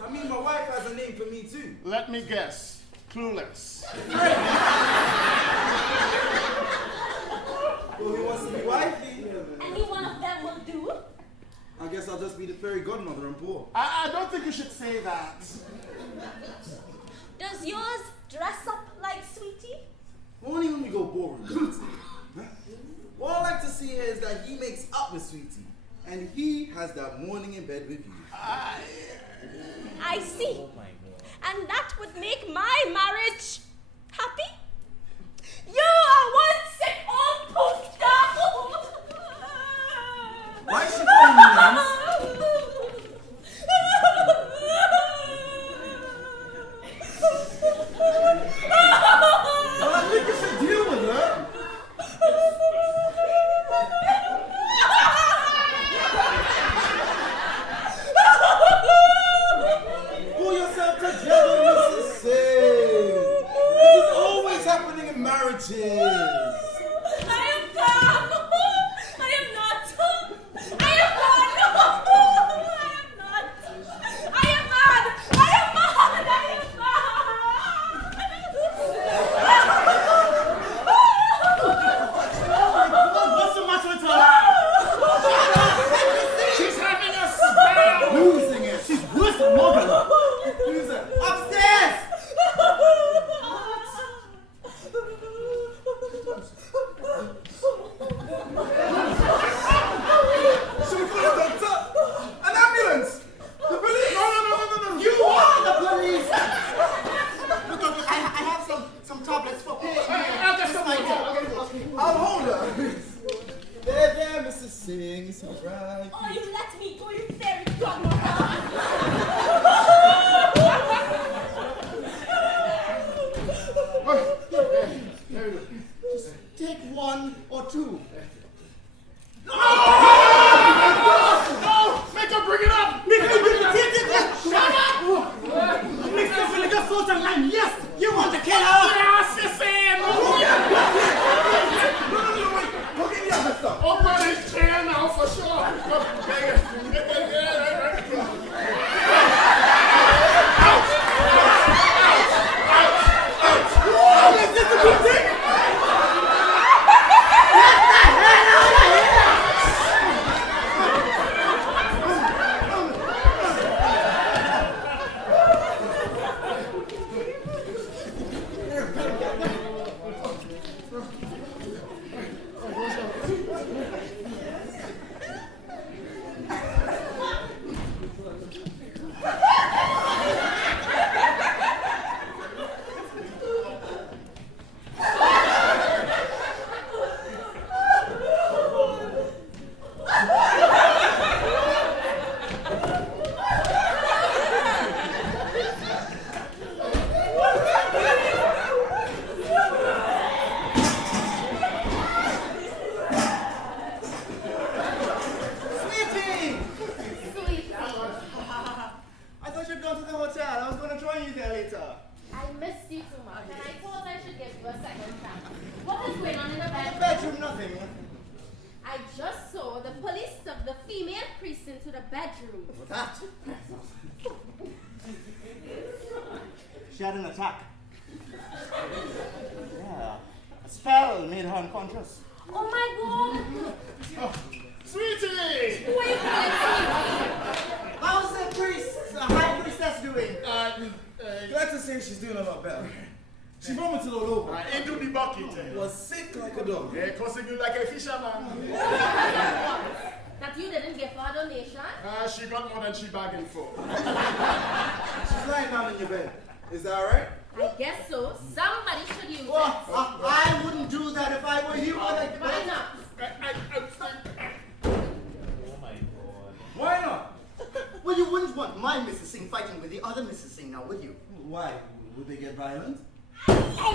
I mean, my wife has a name for me, too. Let me guess. Clueless. wifey. Any one of them will do. I guess I'll just be the fairy godmother and poor. I don't think you should say that. Does yours dress up like Sweetie? Only when we go boring. What I like to see here is that he makes up with Sweetie. And he has that morning in bed with you. I see. Oh my God. And that would make my marriage happy? You are one sick old poof dog! Why is she calling me names? Well, I think you should deal with her. Pull yourself together, Mrs. Singh. This is always happening in marriages. I am calm! I am not! I am not! I am mad! I am mad! I am What's the matter with her? She's having a spell. Losing it. She's worse than Morgan. Who's it? Upstairs! Should we call a doctor? An ambulance? The police? No. You are the police! Look, I have some tablets for pain. I'll get some more. I'll hold her. There, Mrs. Singh. It's all right. Oh, you let me go, you fairy godmother! Just take one or two. No! Make her bring it up! Shut up! Mr. Vinegar Salt and Lime, yes! You want to kill her? Yes, you're saying! No, wait. Go get the other stuff. Open his chair now for sure! Is this a good thing? She had an attack. Yeah. A spell made her unconscious. Oh my God! Sweetie! Wait, How's the high priestess doing? Glad to say she's doing a lot better. She vomited all over. Into the bucket. Was sick like a dog. Yeah, cussing you like a fisherman. that you didn't give her a donation? She got more than she bargained for. She's lying down in your bed. Is that alright? I guess so. Somebody should use it. I wouldn't do that if I were you. Why not? Oh my God. Why not? Well, you wouldn't want my Mrs. Singh fighting with the other Mrs. Singh now, would you? Why? Would they get violent? Don't you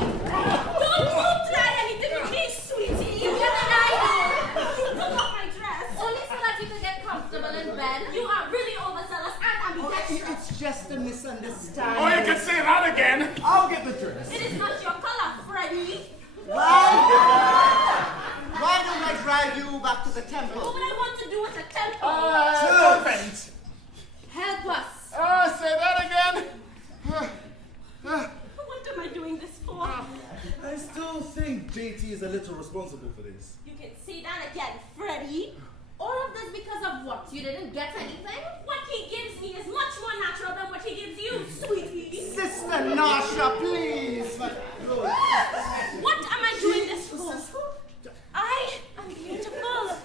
try anything with me, sweetie. You can deny me. Look at my dress. Only so that you can get comfortable in bed. You are really overzealous and ambidextrous. It's just a misunderstanding. Oh, you can say that again. I'll get the dress. It is not your color, Freddie. Why don't I drive you back to the temple? What would I want to do at a temple? Convent. Help us. Say that again. What am I doing this for? I still think JT is a little responsible for this. You can say that again. Tasha, please. What am I doing this for? I am beautiful.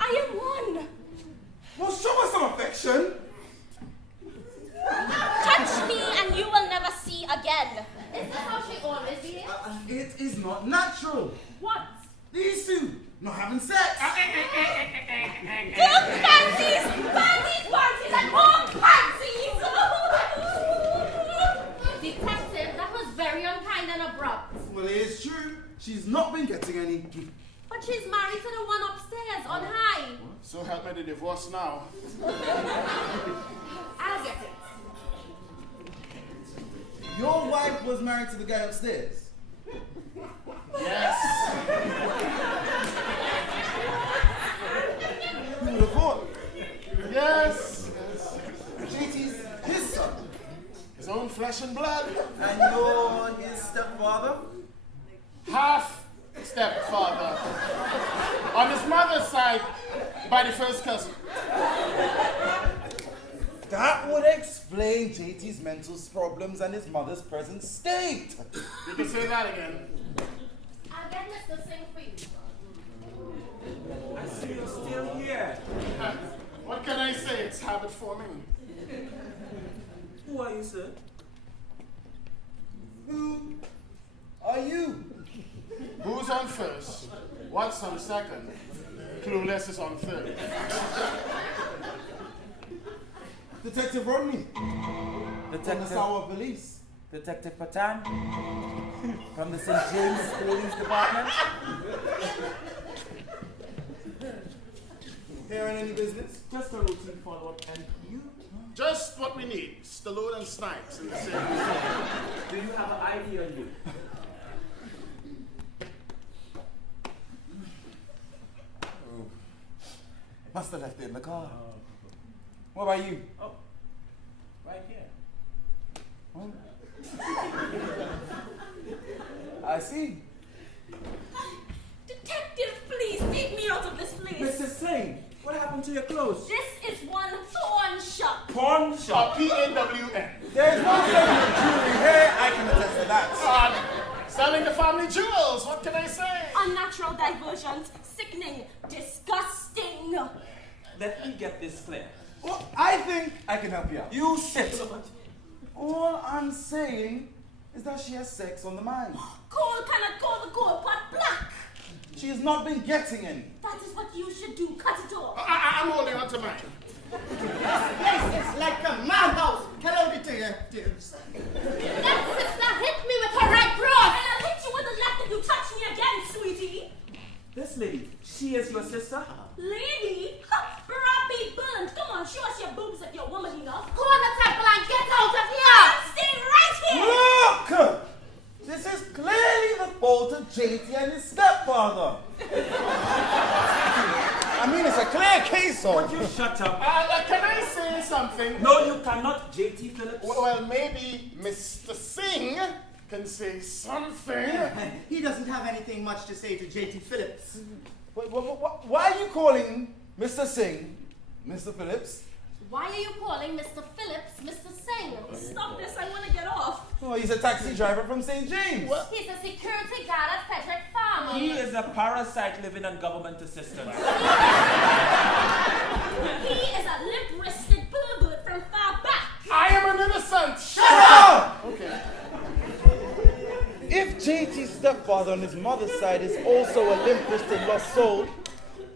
I am one. Well, show us some affection. Touch me and you will never see again. Is this how she always behaves? It is not natural. What? These two not having sex. Good panties! Panties, and more panties! Detective, that was very unkind and abrupt. Well, it is true. She's not been getting any. But she's married to the one upstairs on high. So help me the divorce now. I'll get it. Your wife was married to the guy upstairs. Yes. Who would have thought? Yes. JT's his son. His own flesh and blood. And you're his stepfather? Half stepfather. On his mother's side, by the first cousin. That would explain JT's mental problems and his mother's present state. You can say that again. I'll get Mr. Singh for you. I see you're still here. What can I say? It's habit forming. Who are you, sir? Who are you? Who's on first? What's on second? Clueless is on third. Detective Rodney. From the Detective Sour Police. Detective Patan from the St. James Police Department. Here on any business? Just a routine follow-up, and you? Just what we need. Stallone and Snipes in the same. Do you have an ID on you? Must have left it in the car. What about you? Oh, right here. Oh. I see. Detective, please take me out of this place. Mr. Singh, what happened to your clothes? This is one pawn shop. Pawn shop. P-A-W-N. There's no selling jewelry here. I can attest to that. Selling the family jewels. What can I say? Unnatural diversions. Sickening. Disgusting. Let me get this clear. Well, I think I can help you out. You sit. All I'm saying is that she has sex on the mind. Coal cannot call the coal pot black. She has not been getting any. That is what you should do. Cut it off. I'm holding on to mine. This is like a madhouse. Hello, detectives. That sister hit me with her right cross. And I'll hit you with the left if you touch me again, sweetie. This lady, she is your sister? Lady? Ha, Brappy burnt. Come on, show us your boobs if you're woman enough. Go on the temple and get out of here. Stay right here. Look! This is clearly the fault of JT and his stepfather. I mean, it's a clear case of... Would you shut up? Can I say something? No, you cannot, JT Phillips. Well, maybe Mr. Singh can say something. He doesn't have anything much to say to J.T. Phillips. Why are you calling Mr. Singh Mr. Phillips? Why are you calling Mr. Phillips Mr. Singh? Stop this, I want to get off. Oh, he's a taxi driver from St. James. He's a security guard at Frederick Farm. He is a parasite living on government assistance. He is a limp-wristed pervert from far back. I am an innocent. Shut up! Okay. If JT's stepfather on his mother's side is also a limp-wristed lost soul,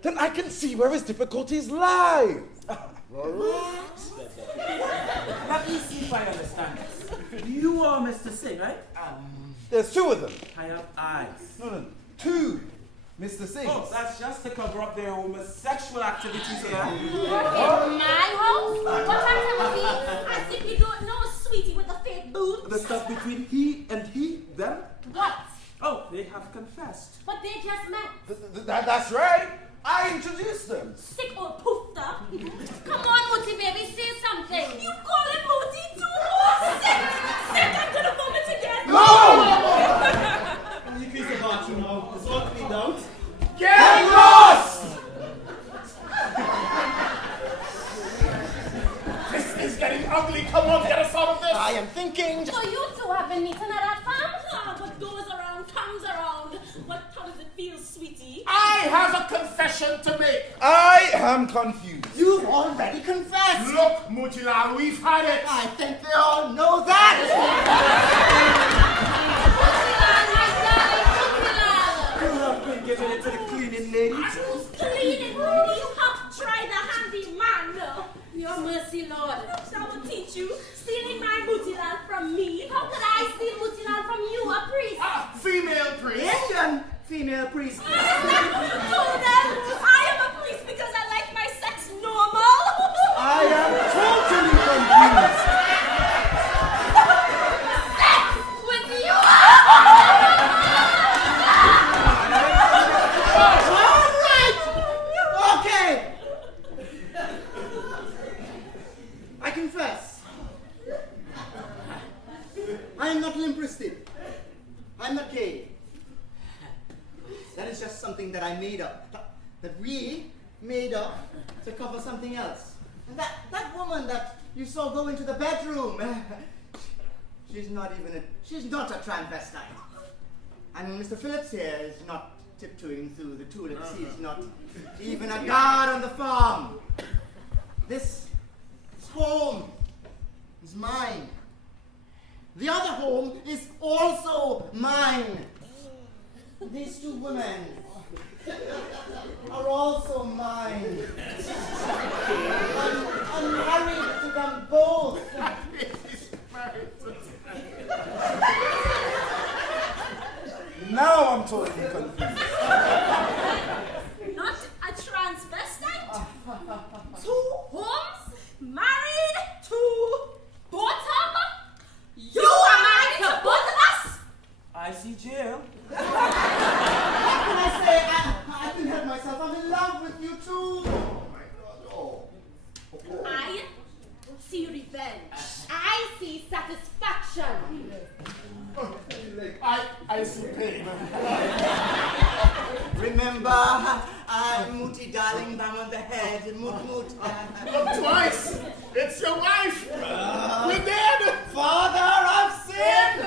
then I can see where his difficulties lie. Let me see if I understand this. You are Mr. Singh, right? There's two of them. I have eyes. No, two Mr. Singhs. Oh, that's just to cover up their homosexual activities here. In my house? What activity? As if you don't know, sweetie, with the fake boobs. The stuff between he and he, them? What? Oh, they have confessed. But they just met. That's right. I introduced them. Sick old poofter. Come on, Mutti baby, say something. You call him Mooti too? Oh, sick, I'm gonna vomit again. No! You please the bathroom now. It's all cleaned out. Get lost! This is getting ugly. Come on, get us out of this? I am thinking. So you two have been meeting at that farm? What goes around comes around. How does it feel, sweetie? I have a confession to make. I am confused. You've already confessed. Look, Mutilal, we've had it. I think they all know that. Mutilal, my darling, Mutilal. You have been giving it to the cleaning ladies. Who's cleaning, lady? You have to try the handy man. Your mercy, Lord. I will teach you. Stealing my mutilal from me. How could I steal Mutilal from you, a priest? Female priest. Indian female priest. So then, I am a priest because I like my sex normal. I am totally confused. Sex with you? All right. Okay. I confess. I am not limp-wristed. I'm not gay. That is just something that I made up. That we made up to cover something else. And that woman that you saw go into the bedroom, she's not a transvestite. And Mr. Phillips here is not tiptoeing through the tulips. He's not even a guard on the farm. This home is mine. The other home is also mine. These two women are also mine. I'm married to them both. Now I'm totally confused. Not a transvestite. 2 homes, married to both of them. You are married to both of us. I see jail. What can I say? I can help myself. I'm in love with you too. Oh my God. Oh. I see revenge. I see satisfaction. I see pain. Remember, I'm Mooty darling, bang on the head, moot moot. Look twice. It's your wife. We're dead. Father of sin.